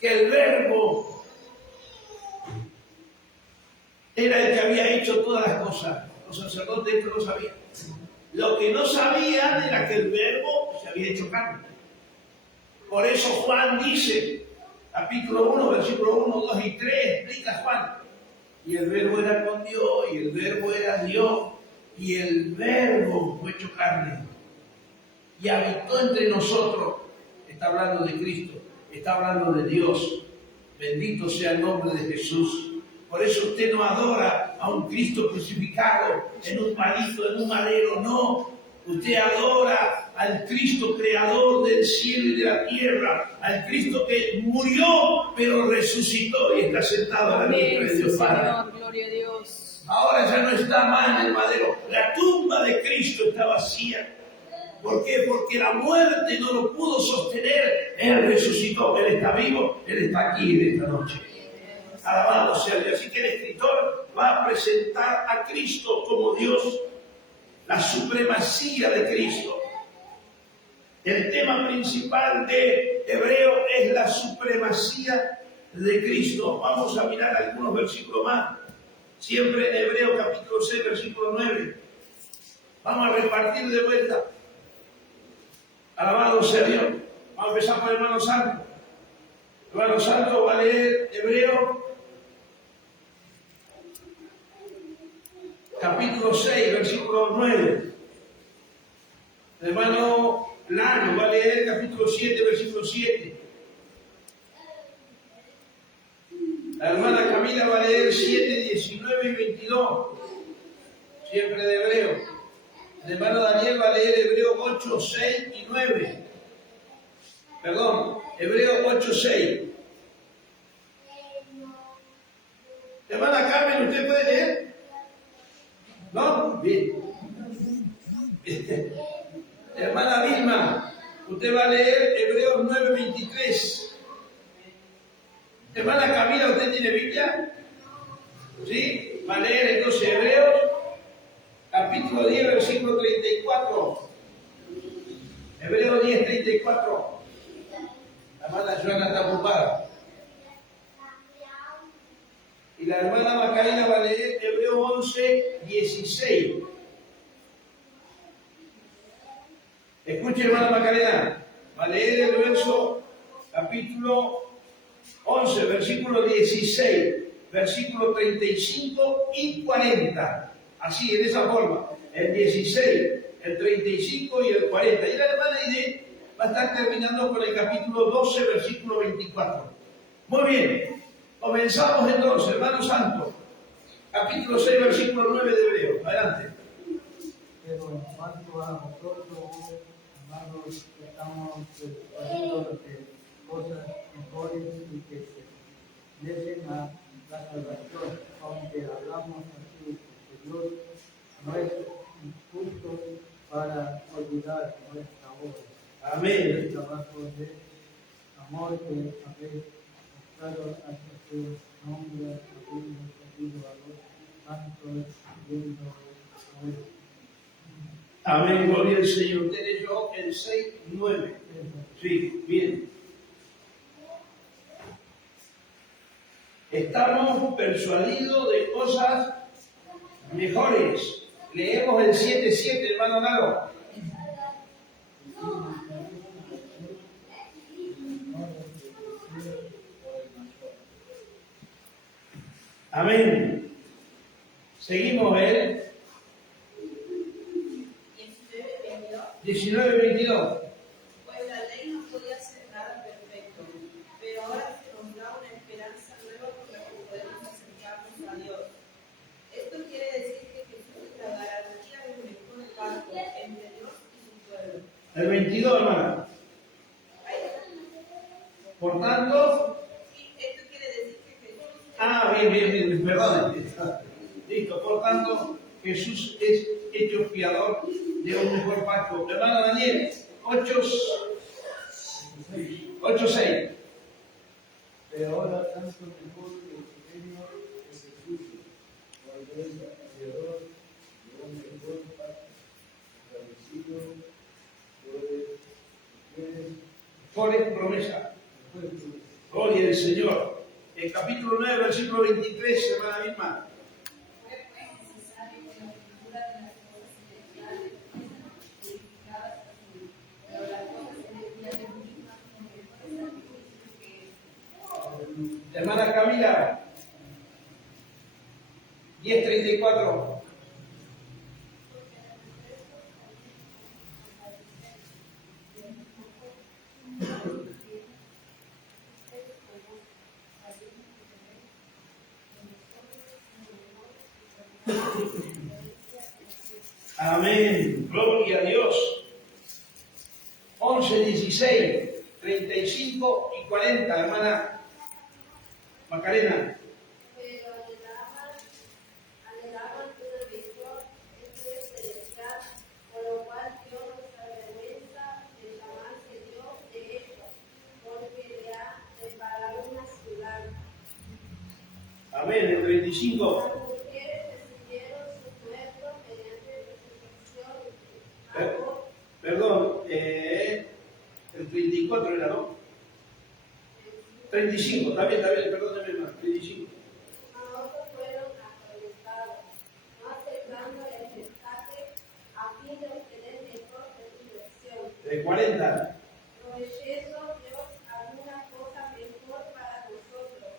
que el Verbo era el que había hecho todas las cosas. Los sacerdotes esto lo sabían. Lo que no sabían era que el Verbo se había hecho carne. Por eso Juan dice, capítulo 1, versículo 1, 2 y 3, explica Juan. Y el Verbo era con Dios, y el Verbo era Dios, y el Verbo fue hecho carne. Y habitó entre nosotros. Está hablando de Cristo, está hablando de Dios. Bendito sea el nombre de Jesús. Por eso usted no adora a un Cristo crucificado en un palito, en un madero, no. Usted adora al Cristo creador del cielo y de la tierra, al Cristo que murió pero resucitó y está sentado a la diestra de Dios Padre. Señor, gloria a Dios. Ahora ya no está más en el madero. La tumba de Cristo está vacía. ¿Por qué? Porque la muerte no lo pudo sostener. Él resucitó, Él está vivo, Él está aquí en esta noche. Alabado sea Dios. Así que el escritor va a presentar a Cristo como Dios, la supremacía de Cristo. El tema principal de Hebreo es la supremacía de Cristo. Vamos a mirar algunos versículos más. Siempre en Hebreo capítulo 6, versículo 9. Vamos a repartir de vuelta. Alabado sea Dios. Vamos a empezar por el hermano Santo. El hermano Santo va a leer Hebreo capítulo 6, versículo 9. El hermano Lano va a leer capítulo 7, versículo 7. La hermana Camila va a leer 7, 19 y 22. Siempre de Hebreo. El hermano Daniel va a leer Hebreo 8, 6 y 9. Perdón, Hebreo 8, 6. Hermana Carmen, ¿usted puede leer? ¿No? Bien. Hermana Vilma, usted va a leer Hebreos 9, 23. Hermana Camila, ¿usted tiene Biblia? ¿Sí? Va a leer entonces Hebreos capítulo 10, versículo 34. Hebreos 10, 34. La hermana Joana está ocupada. Y la hermana Macarena va a leer Hebreos 11, 16. Escuche, hermana Macarena. Va a leer el verso, capítulo 11, versículo 16, versículo 35 y 40. Así, en esa forma. El 16, el 35 y el 40. Y la hermana Ide va a estar terminando con el capítulo 12, versículo 24. Muy bien. Comenzamos entonces, hermano Santo. Capítulo 6, versículo 9 de Hebreo. Adelante. Pero en cuanto a vosotros, hermanos, estamos persuadidos de cosas mejores y que se merecen a la salvación, aunque hablamos así, porque Dios no es injusto para olvidar nuestra obra. Amén. El trabajo de amor que habéis mostrado hacia su nombre, habiendo servido a los santos, viendo hoy. Amén, gloria al Señor. Usted leyó el 6, 9. Sí, bien. Estamos persuadidos de cosas mejores. Leemos el 7, 7, hermano Naro. Amén. Seguimos en 19:22. Pues la ley no podía hacer nada perfecto, pero ahora se nos da una esperanza nueva por la que podemos acercarnos a Dios. Esto quiere decir que Jesús es la garantía del mejor pacto entre Dios y su pueblo. El 22, hermana. Por tanto, Sí, esto quiere decir que Jesús bien, perdón. Listo, por tanto, Jesús es hecho fiador de un mejor pacto. Hermano Daniel, 8:6. Pero ahora tanto mejor que el pequeño es el suyo, cuando es fiador de un mejor pacto, establecido Por promesa. Gloria al Señor. El capítulo 9, versículo 23, hermana misma. fue necesario que la cultura de las cosas celestiales fuesen purificadas así, pero las cosas celestiales mismas con mejores sacrificios que Hermana Camila, 10:34. Amén. Gloria a Dios. 11:16, 35 y 40, hermana Macarena. Pero anhelaban una mejor celestial, por lo cual Dios nos avergüenza de llamarse Dios de ellos, porque le ha preparado una ciudad. Amén. El 35. Las mujeres recibieron su muerto mediante resurrección. Perdón, el 34 era, ¿no? 35, está bien, perdóneme, hermano, 35. A otros fueron atormentados, no aceptando el rescate a fin de obtener mejor resurrección. 40. Proveyendo Dios alguna cosa mejor para nosotros,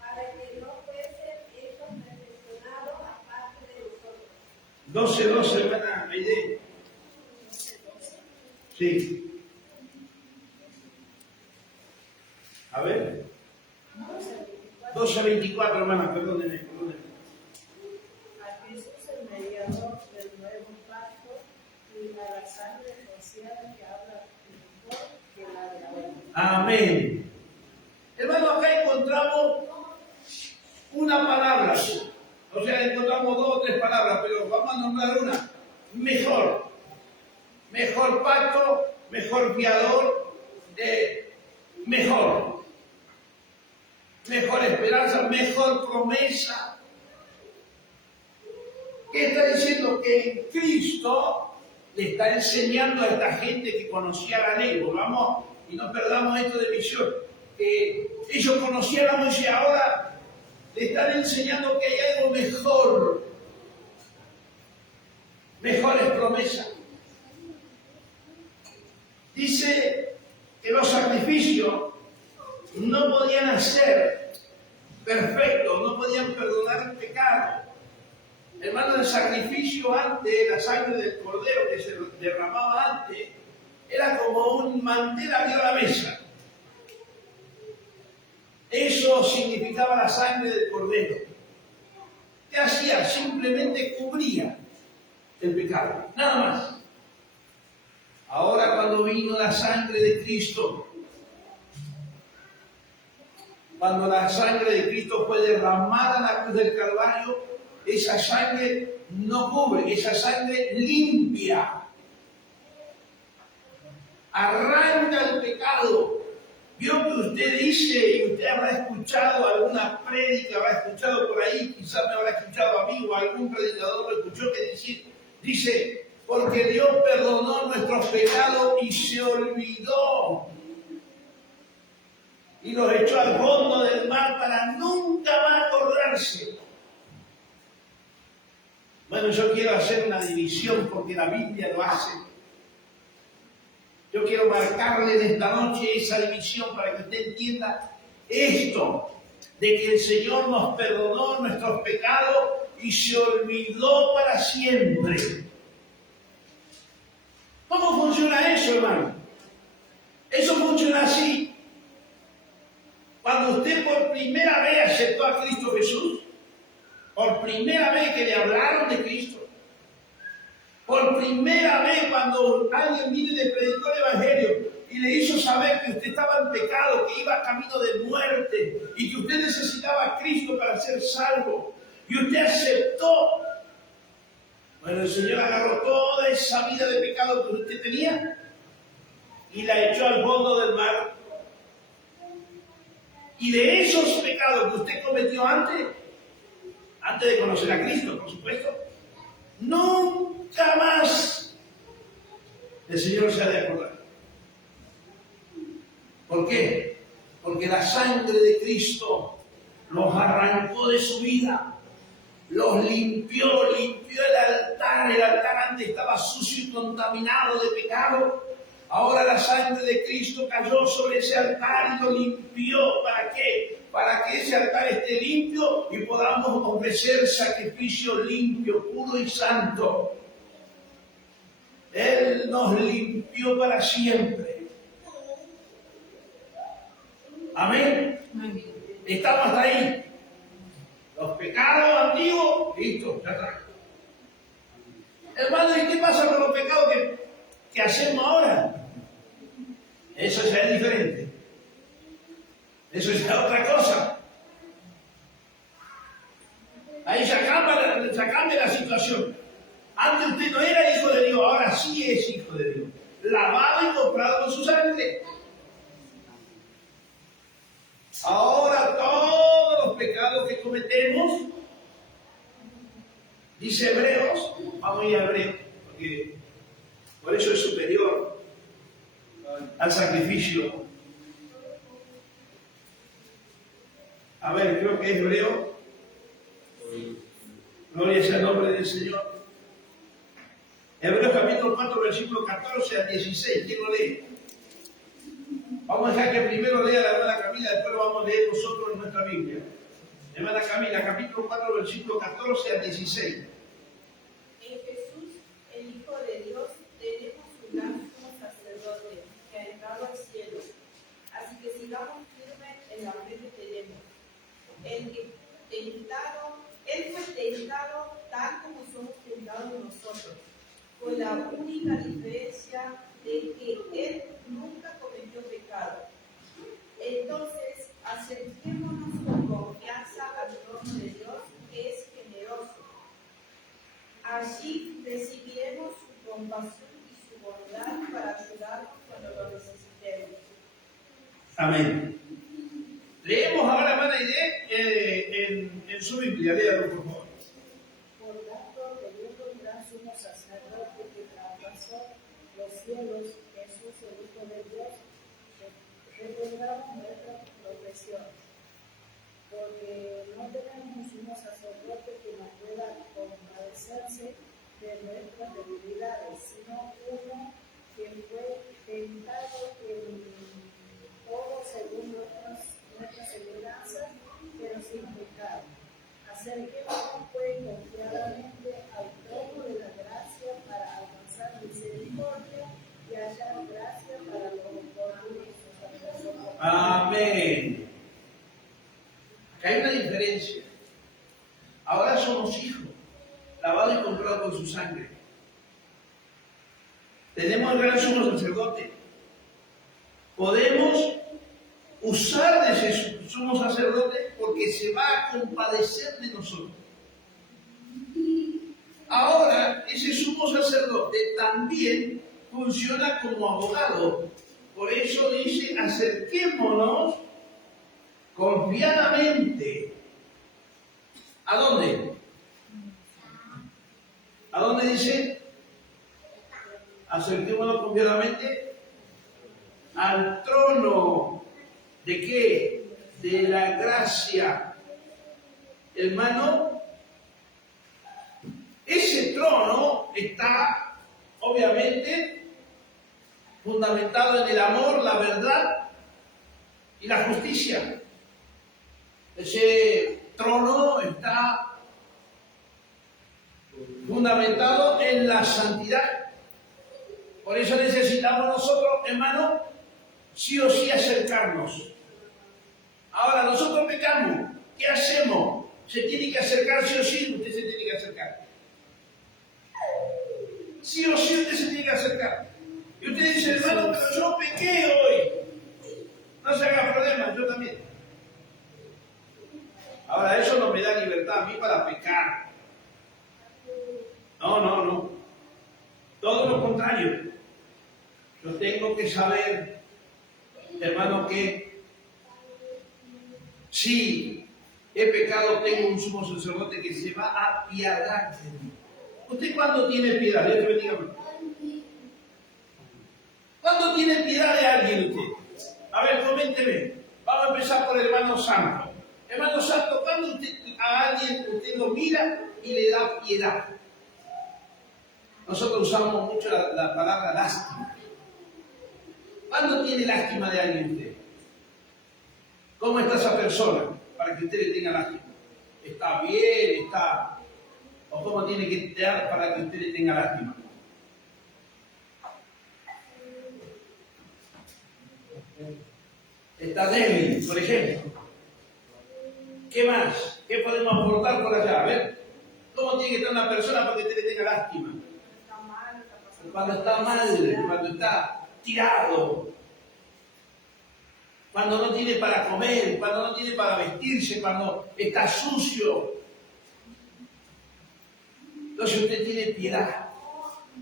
para que no fuesen hechos perfeccionados aparte de nosotros. 12, hermana Aide. Sí. A ver. 12:24, hermana, perdóneme. A Jesús el mediador del nuevo pacto y a la sangre rociada que habla mejor que la de Abel. Amén. Hermano, acá encontramos una palabra. O sea, encontramos 2 o 3 palabras, pero vamos a nombrar una. Mejor. Mejor pacto, mejor fiador, mejor. Mejor esperanza, mejor promesa. ¿Qué está diciendo? Que en Cristo le está enseñando a esta gente que conocía la ley. Volvamos y no perdamos esto de visión. Que ellos conocían a Moisés, ahora le están enseñando que hay algo mejor. Mejores promesas. Dice que los sacrificios no podían hacer perfectos, no podían perdonar el pecado. Hermano, el sacrificio antes, la sangre del cordero que se derramaba antes, era como un mantel arriba de la mesa. Eso significaba la sangre del cordero. ¿Qué hacía? Simplemente cubría el pecado, nada más. Ahora cuando vino la sangre de Cristo, cuando la sangre de Cristo fue derramada en la cruz del Calvario, esa sangre no cubre, esa sangre limpia, arranca el pecado. Vio que usted dice, y usted habrá escuchado alguna prédica, habrá escuchado por ahí, quizás me habrá escuchado a mí o algún predicador lo escuchó que dice, porque Dios perdonó nuestros pecados y se olvidó. Y los echó al fondo del mar para nunca más acordarse. Bueno, yo quiero hacer una división porque la Biblia lo hace. Yo quiero marcarle en esta noche esa división para que usted entienda esto, de que el Señor nos perdonó nuestros pecados y se olvidó para siempre. ¿Cómo funciona eso, hermano? Eso funciona así. Cuando usted por primera vez aceptó a Cristo Jesús, por primera vez que le hablaron de Cristo, por primera vez cuando alguien vino y le predicó el Evangelio y le hizo saber que usted estaba en pecado, que iba camino de muerte y que usted necesitaba a Cristo para ser salvo, y usted aceptó, bueno, el Señor agarró toda esa vida de pecado que usted tenía y la echó al fondo del mar. Y de esos pecados que usted cometió antes de conocer a Cristo, por supuesto, nunca más el Señor se ha de acordar. ¿Por qué? Porque la sangre de Cristo los arrancó de su vida, los limpió el altar antes estaba sucio y contaminado de pecado. Ahora la sangre de Cristo cayó sobre ese altar y lo limpió. ¿Para qué? Para que ese altar esté limpio y podamos ofrecer sacrificio limpio, puro y santo. Él nos limpió para siempre. Amén. Estamos hasta ahí. Los pecados antiguos, listo, ya está. Hermano, ¿y qué pasa con los pecados que hacemos ahora? Eso ya es diferente. Eso ya es otra cosa. Ahí ya cambia la situación. Antes usted no era hijo de Dios, ahora sí es hijo de Dios. Lavado y comprado con su sangre. Ahora todos los pecados que cometemos, dice Hebreos, vamos a ir a Hebreos, porque por eso es superior al sacrificio. A ver, creo que es Hebreo. Gloria sea el nombre del Señor. Hebreos capítulo 4, versículo 14 al 16. ¿Quién lo lee? Vamos a dejar que primero lea la hermana Camila, después lo vamos a leer nosotros en nuestra Biblia. Hermana Camila, capítulo 4, versículo 14 al 16. En Jesús, el Hijo de Dios, tenemos un gran sumo sacerdote que ha entrado al cielo. Así que sigamos firmes en la fe que tenemos. Él fue tentado tal como somos tentados nosotros, con la única diferencia de que Él nunca cometió pecado. Entonces, acerquémonos con confianza al trono de Dios, que es generoso. Allí recibiremos su compasión y su bondad para ayudarnos cuando lo necesitemos. Amén. Leemos ahora, hermana Irene, en su Biblia, léalo por favor. Por tanto, teniendo un gran sumo sacerdote que traspasó los cielos, Jesús, el Hijo de Dios, retengamos nuestra profesión, porque no tenemos un sumo sacerdote que nos pueda compadecerse de nuestras debilidades, sino uno que fue tentado en todo según nuestras semejanzas, pero sin pecado. Acerquémonos pues confiadamente al trono de la gracia para alcanzar misericordia y hallar gracia para los oportunos. Amén. Acá hay una diferencia. Ahora somos hijos, lavados y comprados con su sangre. Tenemos el gran sumo sacerdote. Podemos usar de ese sumo sacerdote porque se va a compadecer de nosotros. Ahora, ese sumo sacerdote también funciona como abogado. Por eso dice, acerquémonos confiadamente. ¿A dónde? ¿A dónde dice? Acerquémonos confiadamente al trono. ¿De qué? De la gracia. Hermano, ese trono está, obviamente, fundamentado en el amor, la verdad y la justicia. Ese trono está la santidad. Por eso necesitamos nosotros, hermanos, sí o sí acercarnos. Ahora, nosotros pecamos. ¿Qué hacemos? Se tiene que acercar sí o sí, usted se tiene que acercar. Sí o sí usted se tiene que acercar. Y usted dice, hermano, pero yo pequé hoy. No se haga problema, yo también. Ahora, eso no me da libertad a mí para pecar. No. Todo lo contrario. Yo tengo que saber, hermano, que si he pecado, tengo un sumo sacerdote que se va a apiadar de mí. ¿Usted cuándo tiene piedad? Dios te bendiga. ¿Cuándo tiene piedad de alguien usted? A ver, coménteme. Vamos a empezar por el hermano Santo. Hermano Santo, ¿cuándo a alguien usted lo mira y le da piedad? Nosotros usamos mucho la palabra lástima. ¿Cuándo tiene lástima de alguien usted? ¿Cómo está esa persona para que usted le tenga lástima? ¿Está bien? ¿Está...? ¿O cómo tiene que estar para que usted le tenga lástima? Está débil, por ejemplo. ¿Qué más? ¿Qué podemos aportar por allá? A ver, ¿cómo tiene que estar una persona para que usted le tenga lástima? Cuando está mal, cuando está tirado, cuando no tiene para comer, cuando no tiene para vestirse, cuando está sucio. Entonces usted tiene piedad,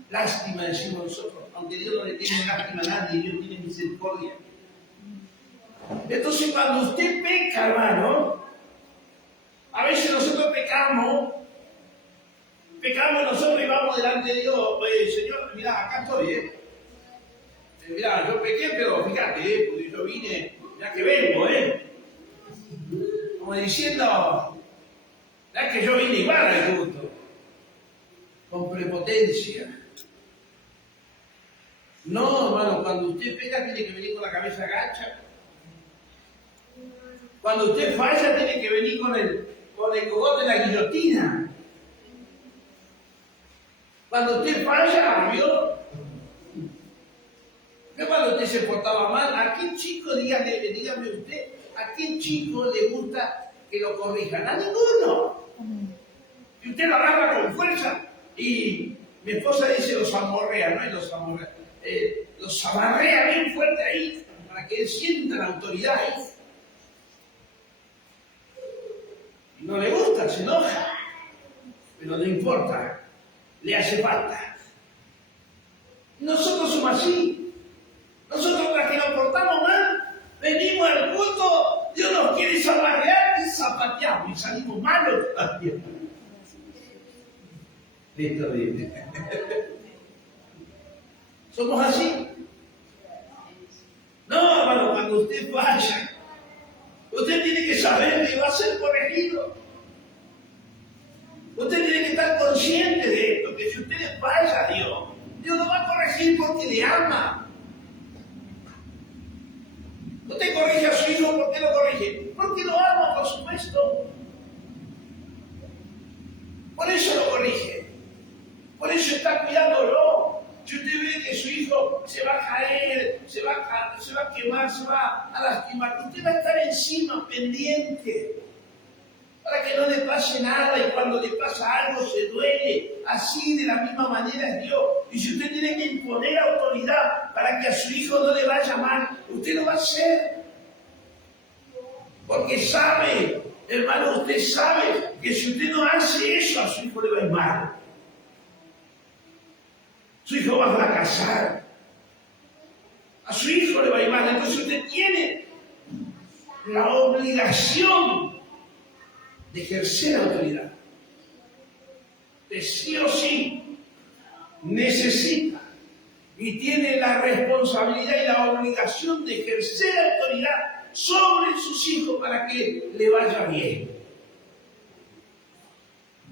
lástima, decimos nosotros, aunque Dios no le tiene lástima a nadie, Dios tiene misericordia. Entonces cuando usted peca, hermano, a veces nosotros pecamos nosotros y vamos delante de Dios, Señor, mira, acá estoy, mira, yo pequé, pero fíjate, porque yo vine, ya que vengo, como diciendo, ya que yo vine igual al culto, con prepotencia. No, hermano, cuando usted peca tiene que venir con la cabeza gacha. Cuando usted falla tiene que venir con el cogote de la guillotina. Cuando usted falla, ¿vio? ¿Qué cuando usted se portaba mal? ¿A qué chico, dígame usted, a qué chico le gusta que lo corrijan? A ninguno. Y usted lo agarra con fuerza. Y mi esposa dice los amorrea, ¿no? Y los amarrea bien fuerte ahí, para que él sienta la autoridad ahí. Y no le gusta, se enoja. Pero no importa. Le hace falta. Nosotros somos así. Nosotros, tras que nos portamos mal, venimos al culto, Dios nos quiere zapatear y zapateamos y salimos malos también. Listo, bien. Somos así. No, hermano, cuando usted vaya, usted tiene que saber que va a ser corregido. Usted tiene que estar consciente de esto, que si usted le falla a Dios, Dios lo va a corregir porque le ama. Usted corrige a su hijo, ¿por qué lo corrige? Porque lo ama, por supuesto. Por eso lo corrige. Por eso está cuidándolo. Si usted ve que su hijo se va a caer, se va a quemar, se va a lastimar, usted va a estar encima, pendiente, para que no le pase nada, y cuando le pasa algo se duele. Así, de la misma manera es Dios. Y si usted tiene que imponer autoridad para que a su hijo no le vaya mal, usted lo va a hacer. Porque sabe, hermano, usted sabe que si usted no hace eso, a su hijo le va a ir mal. Su hijo va a fracasar. A su hijo le va a ir mal. Entonces usted tiene la obligación de ejercer autoridad. De sí o sí necesita y tiene la responsabilidad y la obligación de ejercer autoridad sobre sus hijos para que le vaya bien.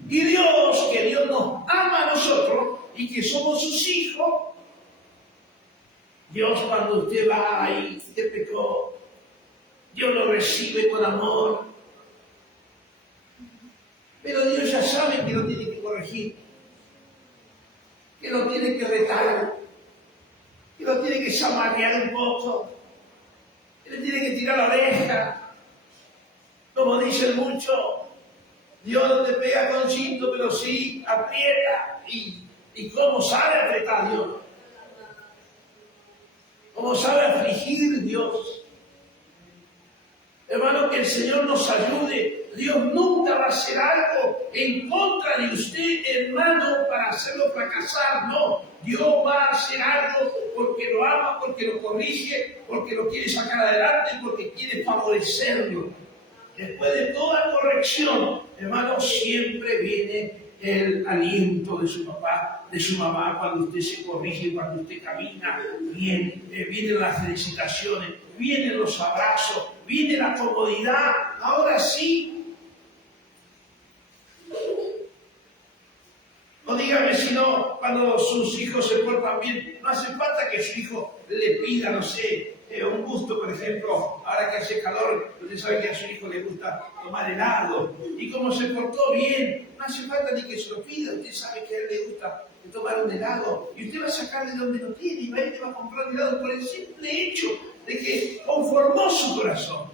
Y Dios, que Dios nos ama a nosotros y que somos sus hijos, Dios, cuando usted va y usted pecó, Dios lo recibe con amor. Pero Dios ya sabe que lo tiene que corregir. que lo tiene que retar, que lo tiene que zamaquear un poco, que le tiene que tirar la oreja. Como dicen muchos, Dios no te pega con cinto, pero sí aprieta. ¿Y cómo sabe apretar Dios? ¿Cómo sabe afligir Dios? Hermano, que el Señor nos ayude. Dios nunca va a hacer algo en contra de usted, hermano, para hacerlo fracasar. No, Dios va a hacer algo porque lo ama, porque lo corrige, porque lo quiere sacar adelante, porque quiere favorecerlo. Después de toda corrección, hermano, siempre viene el aliento de su papá, de su mamá, cuando usted se corrige, cuando usted camina, vienen las felicitaciones, vienen los abrazos, viene la comodidad. Ahora sí, no dígame si no, cuando sus hijos se portan bien, no hace falta que su hijo le pida, no sé, un gusto, por ejemplo, ahora que hace calor, usted sabe que a su hijo le gusta tomar helado, y como se portó bien, no hace falta ni que se lo pida, usted sabe que a él le gusta tomar un helado, y usted va a sacar de donde lo tiene, y va a ir a comprar un helado por el simple hecho de que conformó su corazón,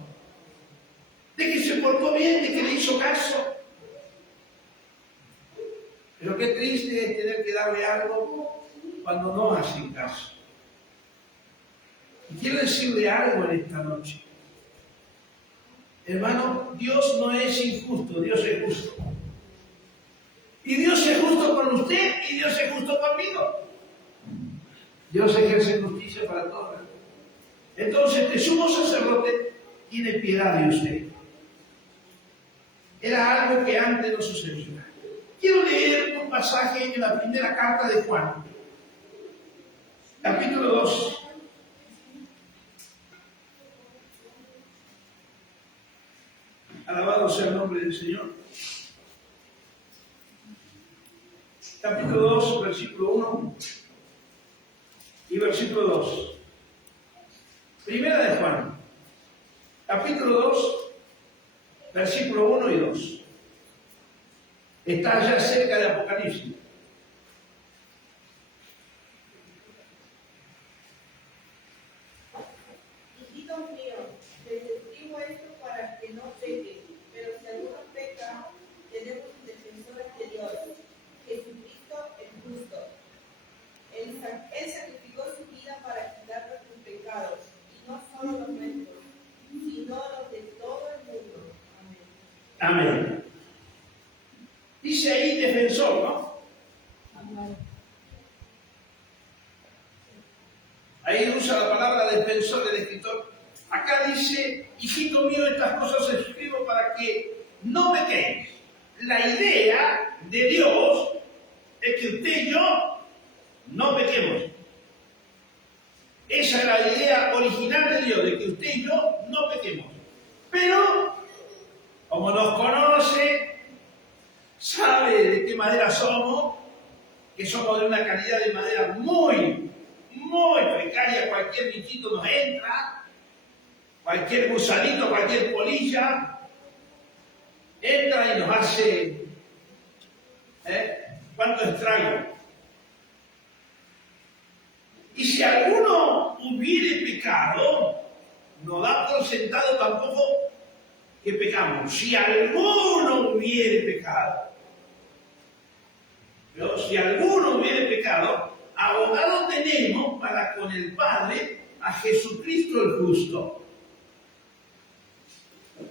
de que se portó bien, de que le hizo caso. Pero qué triste es tener que darle algo cuando no hacen caso. Y quiero decirle algo en esta noche. Hermano, Dios no es injusto, Dios es justo. Y Dios es justo con usted y Dios es justo conmigo. Dios ejerce justicia para todos. Entonces, este sumo sacerdote tiene piedad de usted. Era algo que antes no sucedía. Quiero leer un pasaje en la primera carta de Juan, capítulo 2. Alabado sea el nombre del Señor. Capítulo 2, versículo 1 y versículo 2. Primera de Juan, capítulo 2, versículo 1 y 2. Está ya cerca de Apocalipsis. Hijito mío, les escribo esto para que no pequen, pero si alguno peca, tenemos un defensor ante Dios, Jesucristo el justo. Él sacrificó su vida para quitar nuestros pecados, y no solo los nuestros, sino los de todo el mundo. Amén. Amén. Dice ahí defensor, ¿no? Amén. Ahí usa la palabra defensor del escritor. Acá dice, hijito mío, estas cosas escribo para que no pequéis. La idea de Dios es que usted y yo no pequemos. Esa es la idea original de Dios, de que usted y yo no pequemos. Pero, como nos conoce, sabe de qué madera somos, que somos de una calidad de madera muy, muy precaria. Cualquier bichito nos entra, cualquier gusanito, cualquier polilla, entra y nos hace, ¿cuánto estrago? Y si alguno hubiere pecado, no da por sentado tampoco que pecamos. Si alguno hubiere pecado, pero si alguno hubiere pecado, abogado tenemos para con el Padre a Jesucristo el justo.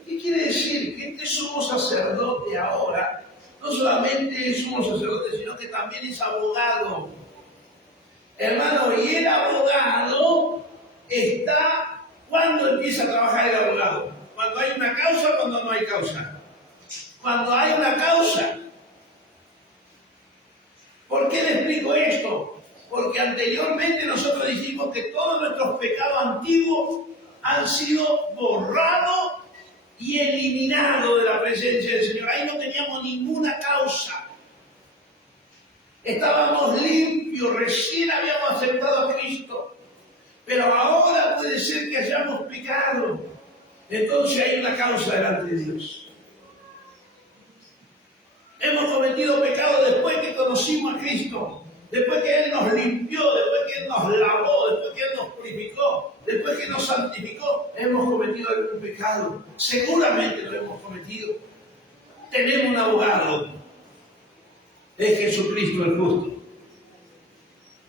¿Qué quiere decir? Que este sumo sacerdote ahora no solamente es sumo sacerdote, sino que también es abogado. Hermano, y el abogado está, ¿cuándo empieza a trabajar el abogado? Cuando hay una causa, cuando no hay causa. Cuando hay una causa. ¿Por qué le explico esto? Porque anteriormente nosotros dijimos que todos nuestros pecados antiguos han sido borrados y eliminados de la presencia del Señor. Ahí no teníamos ninguna causa. Estábamos limpios, recién habíamos aceptado a Cristo. Pero ahora puede ser que hayamos pecado. Entonces hay una causa delante de Dios. Hemos cometido pecado después que conocimos a Cristo. después que Él nos limpió, después que Él nos lavó, después que Él nos purificó, después que nos santificó, hemos cometido algún pecado. Seguramente lo hemos cometido. Tenemos un abogado, es Jesucristo el justo.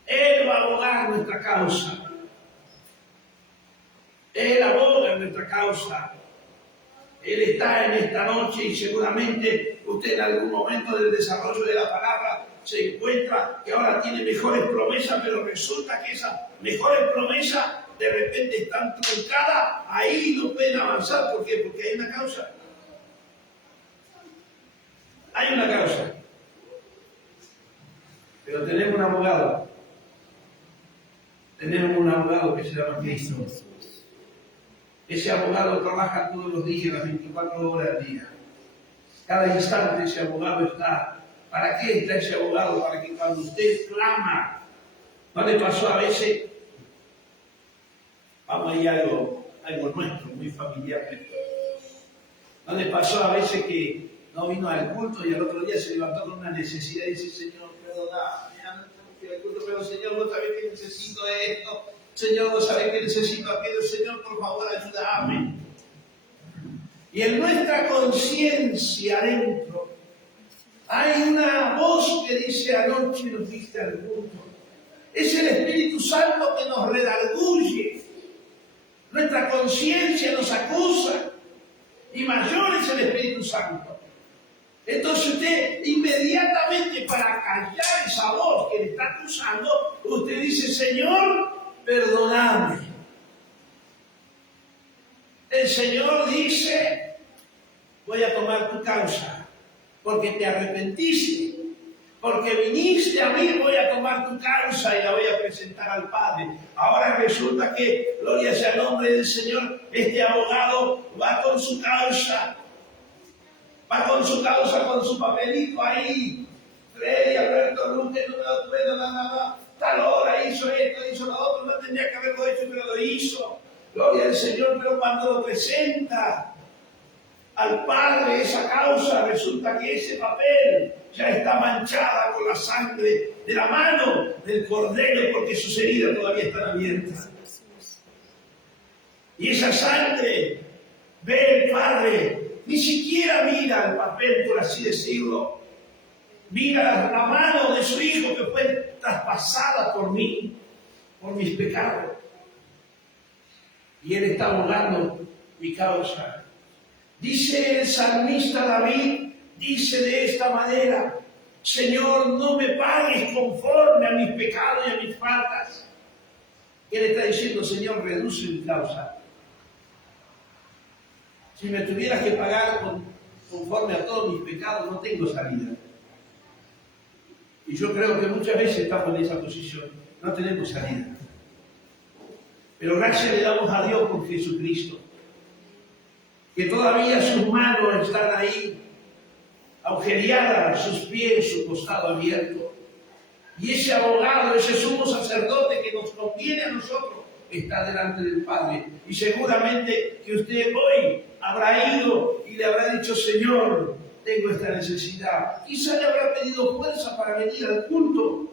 Él va a abogar nuestra causa. Él aboga en nuestra causa. Él está en esta noche y seguramente usted en algún momento del desarrollo de la palabra se encuentra que ahora tiene mejores promesas, pero resulta que esas mejores promesas de repente están truncadas, ahí no pueden avanzar. ¿Por qué? Porque hay una causa. Hay una causa. Pero tenemos un abogado. Tenemos un abogado que se llama Cristo. Ese abogado trabaja todos los días, las 24 horas al día. Cada instante ese abogado está. ¿Para qué está ese abogado? Para que cuando usted clama, ¿no le pasó a veces? Vamos a ir a algo nuestro, muy familiar. ¿No le pasó a veces que no vino al culto y al otro día se levantó con una necesidad y dice, Señor, perdóname, ya no tengo que ir al culto, pero Señor, no sabes que necesito esto? Señor, no sabes que necesito aquello. Señor, por favor, ayúdame. Y en nuestra conciencia adentro hay una voz que dice, anoche nos diste al culto. Es el Espíritu Santo que nos redarguye. Nuestra conciencia nos acusa. Y mayor es el Espíritu Santo. Entonces usted inmediatamente, para callar esa voz que le está acusando, usted dice, Señor, perdóname. El Señor dice, voy a tomar tu causa, porque te arrepentiste, porque viniste a mí, voy a tomar tu causa y la voy a presentar al Padre. Ahora resulta que, gloria sea el nombre del Señor, este abogado va con su causa, con su papelito ahí. Freddy Alberto Luque, número tal hora hizo esto, hizo lo otro, no tendría que haberlo hecho, pero lo hizo. Gloria al Señor, pero cuando lo presenta al Padre esa causa, resulta que ese papel ya está manchada con la sangre de la mano del Cordero, porque sus heridas todavía están abiertas. Y esa sangre, ve el Padre, ni siquiera mira el papel, por así decirlo. Mira la mano de su Hijo que fue traspasada por mí, por mis pecados. Y Él está abogando mi causa. Dice el salmista David, dice de esta manera, Señor, no me pagues conforme a mis pecados y a mis faltas. Él está diciendo, Señor, reduce mi causa. Si me tuvieras que pagar conforme a todos mis pecados, no tengo salida. Y yo creo que muchas veces estamos en esa posición, no tenemos salida. Pero gracias le damos a Dios por Jesucristo, que todavía sus manos están ahí, agujereadas, sus pies, su costado abierto. Y ese abogado, ese sumo sacerdote que nos conviene a nosotros, está delante del Padre. Y seguramente que usted hoy habrá ido y le habrá dicho, Señor, tengo esta necesidad. Quizá le habrá pedido fuerza para venir al culto.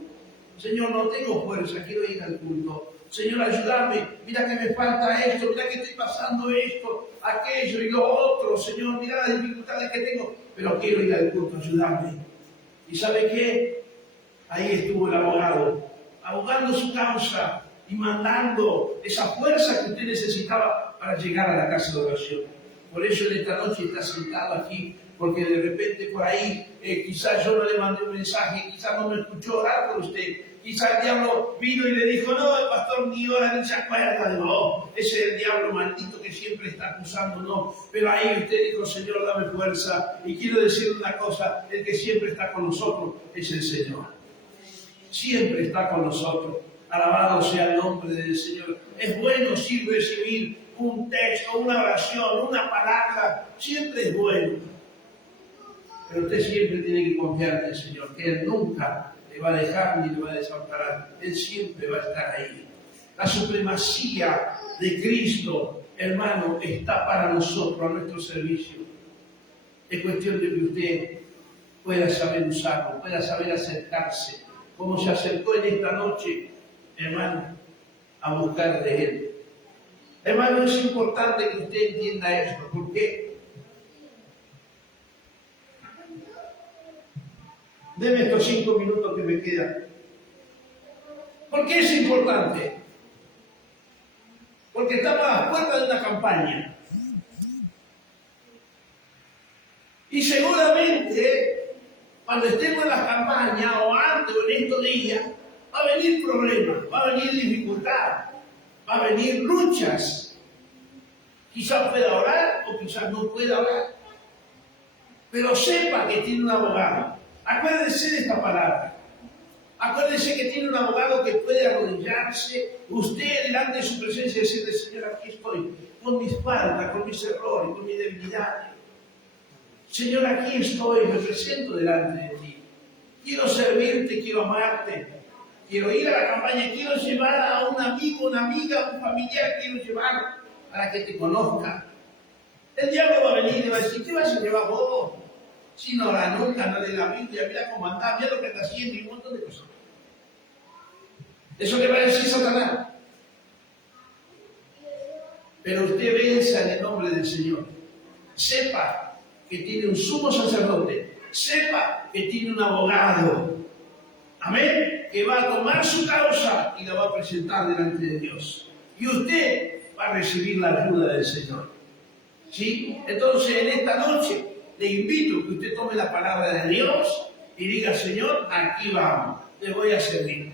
Señor, no tengo fuerza, quiero ir al culto. Señor, ayúdame, mira que me falta esto, mira que estoy pasando esto, aquello y lo otro. Señor, mira las dificultades que tengo, pero quiero ir al culto, ayúdame. ¿Y sabe qué? Ahí estuvo el abogado, abogando su causa y mandando esa fuerza que usted necesitaba para llegar a la casa de oración. Por eso en esta noche está sentado aquí, porque de repente por ahí quizás yo no le mandé un mensaje, quizás no me escuchó orar por usted, quizás el diablo vino y le dijo, no, el pastor ni ora ni se acuerda de vos, ese es el diablo maldito que siempre está acusándonos. Pero ahí usted dijo, Señor, dame fuerza. Y quiero decirle una cosa, el que siempre está con nosotros es el Señor. Siempre está con nosotros. Alabado sea el nombre del Señor. Es bueno sí recibir un texto, una oración, una palabra, siempre es bueno. Pero usted siempre tiene que confiar en el Señor, que Él nunca le va a dejar ni le va a desamparar. Él siempre va a estar ahí. La supremacía de Cristo, hermano, está para nosotros, a nuestro servicio. Es cuestión de que usted pueda saber usarlo, pueda saber acercarse, como se acercó en esta noche, hermano, a buscar de Él. Hermano, es importante que usted entienda esto. ¿Por qué? Deme estos 5 minutos que me quedan. ¿Por qué es importante? Porque estamos a las puertas de una campaña. Y seguramente, cuando estemos en la campaña, o antes o en estos días, va a venir problemas, va a venir dificultad, va a venir luchas. Quizás pueda orar o quizás no pueda orar. Pero sepa que tiene un abogado. Acuérdese de esta palabra. Acuérdese que tiene un abogado que puede arrodillarse usted delante de su presencia y decirle: Señor, aquí estoy, con mis faltas, con mis errores, con mi debilidad. Señor, aquí estoy, me presento delante de ti. Quiero servirte, quiero amarte. Quiero ir a la campaña, quiero llevar a un amigo, una amiga, un familiar, quiero llevar para que te conozca. El diablo va a venir y va a decir: ¿qué vas a llevar vos? Si no ora nunca, no lee la Biblia, mira cómo anda, mira lo que está haciendo y un montón de cosas. Eso le va a decir Satanás. Pero usted venza en el nombre del Señor. Sepa que tiene un sumo sacerdote. Sepa que tiene un abogado. Amén. Que va a tomar su causa y la va a presentar delante de Dios. Y usted va a recibir la ayuda del Señor. ¿Sí? Entonces, en esta noche, le invito a que usted tome la palabra de Dios y diga: Señor, aquí vamos, te voy a servir.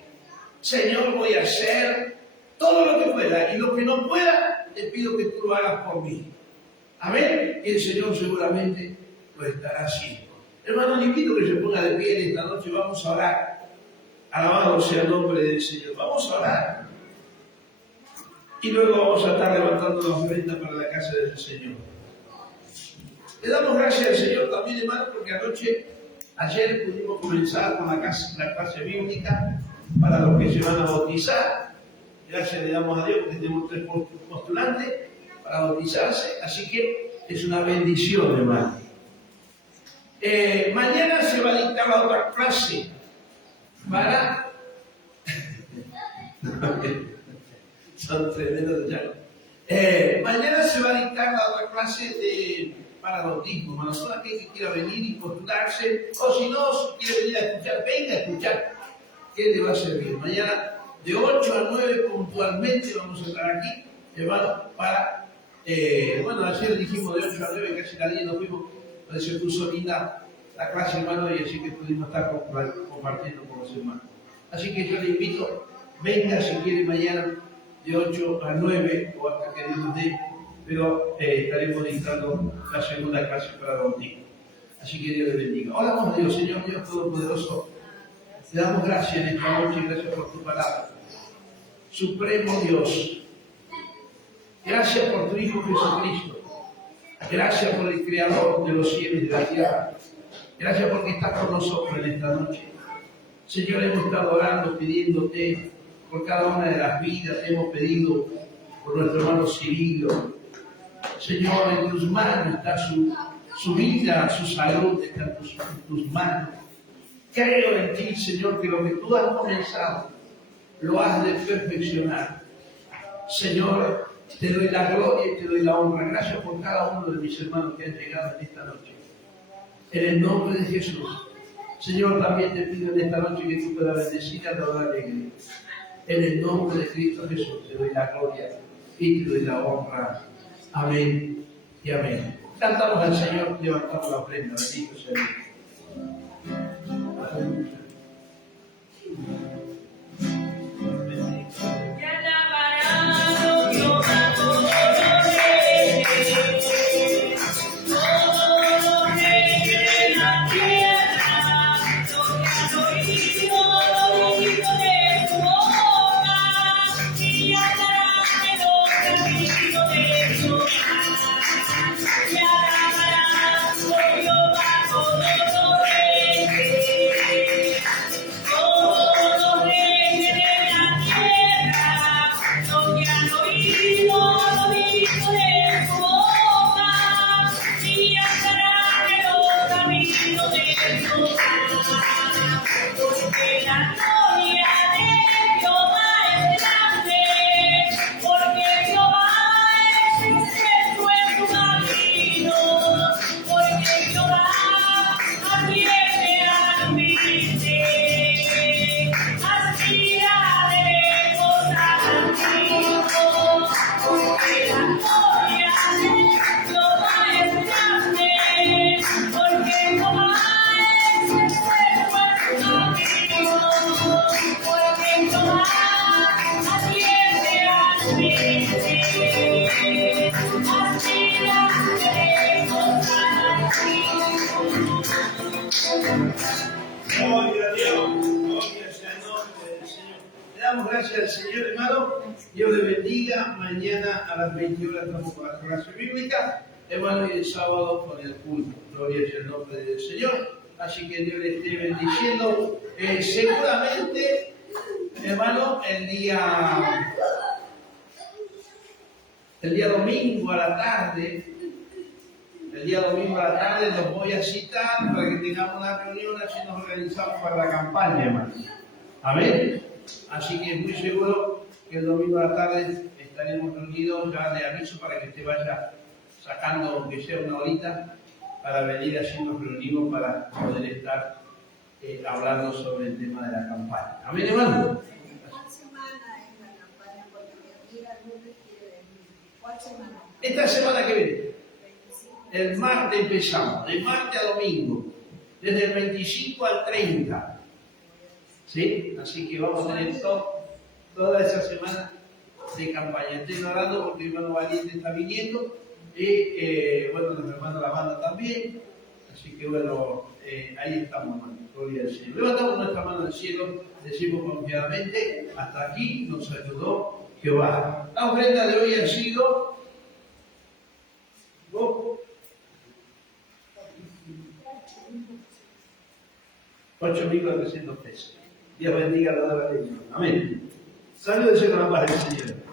Señor, voy a hacer todo lo que pueda, y lo que no pueda, te pido que tú lo hagas por mí. Amén. Y el Señor seguramente lo estará haciendo. Hermano, le invito a que se ponga de pie en esta noche. Vamos a orar. Alabado sea el nombre del Señor. Vamos a orar. Y luego vamos a estar levantando la ofrenda para la casa del Señor. Le damos gracias al Señor también, hermano, porque ayer pudimos comenzar con la clase bíblica para los que se van a bautizar. Gracias le damos a Dios porque tenemos 3 postulantes para bautizarse, así que es una bendición, hermano. Mañana se va a dictar la otra clase para... Son tremendos ya. Mañana se va a dictar la otra clase para bautismo. Hermano, solo aquel que quiera venir y postularse, o si no, si quiere venir a escuchar, venga a escuchar. ¿Qué le va a servir? Mañana de 8 a 9 puntualmente vamos a estar aquí, hermano, para... bueno, ayer dijimos de 8 a 9, casi la día nos fuimos, donde se puso linda la clase, hermano, y así que pudimos estar compartiendo con los hermanos. Así que yo le invito, venga si quiere mañana de 8 a 9 o hasta que Dios nos dé, pero estaremos dictando la segunda clase para el bautismo. Así que Dios le bendiga. Oramos a Dios, Señor Dios Todopoderoso. Te damos gracias en esta noche, gracias por tu palabra. Supremo Dios, gracias por tu Hijo Jesucristo. Gracias por el Creador de los cielos y de la tierra. Gracias porque estás con nosotros en esta noche. Señor, hemos estado orando, pidiéndote por cada una de las vidas. Hemos pedido por nuestro hermano Cirilo. Señor, en tus manos está su vida, su salud, está en tus manos. Creo en ti, Señor, que lo que tú has comenzado lo has de perfeccionar. Señor, te doy la gloria y te doy la honra. Gracias por cada uno de mis hermanos que han llegado en esta noche. En el nombre de Jesús. Señor, también te pido en esta noche que tú puedas bendecir a toda la alegría. En el nombre de Cristo Jesús te doy la gloria y te doy la honra. Amén y amén. Cantamos al Señor, levantamos la ofrenda. Bendito sea Dios. Oh la gloria de Jehová es grande, porque Jehová es excelso en su camino, porque Jehová atiende al humilde. Aspira de cosas antiguas, porque la gloria de Jehová es grande, porque Jehová es excelso en su camino, porque Jehová atiende al humilde. Aspira de cosas antiguas. Gloria a Dios, gloria sea el nombre del Señor. Le damos gracias al Señor, hermano. Dios le bendiga. Mañana a las 20 horas estamos con la clase bíblica, hermano, y el sábado con el culto. Gloria sea el nombre del Señor. Así que Dios le esté bendiciendo. Seguramente, hermano, el día domingo a la tarde. El día domingo a la tarde los voy a citar para que tengamos una reunión, así nos organizamos para la campaña, hermano. Amén. Así que muy seguro que el domingo a la tarde estaremos reunidos. Ya le aviso para que usted vaya sacando, aunque sea una horita, para venir, así nos reunimos para poder estar hablando sobre el tema de la campaña. Amén, hermano. ¿Cuál semana es la campaña? Porque mi amiga Lourdes quiere venir. ¿Cuál semana? Esta semana que viene. 25. El martes empezamos, de martes a domingo, desde el 25 al 30. ¿Sí? Así que vamos a tener toda esa semana de campaña. Estoy orando porque el hermano Valiente está viniendo y bueno, los hermanos de la banda también. Así que bueno, ahí estamos, hermano. Gloria al Señor. Levantamos nuestra mano al cielo, decimos confiadamente, hasta aquí nos ayudó Jehová. La ofrenda de hoy ha sido 8.400 pesos. Dios bendiga la obra de Dios. Amén. Saludos con la paz del Señor.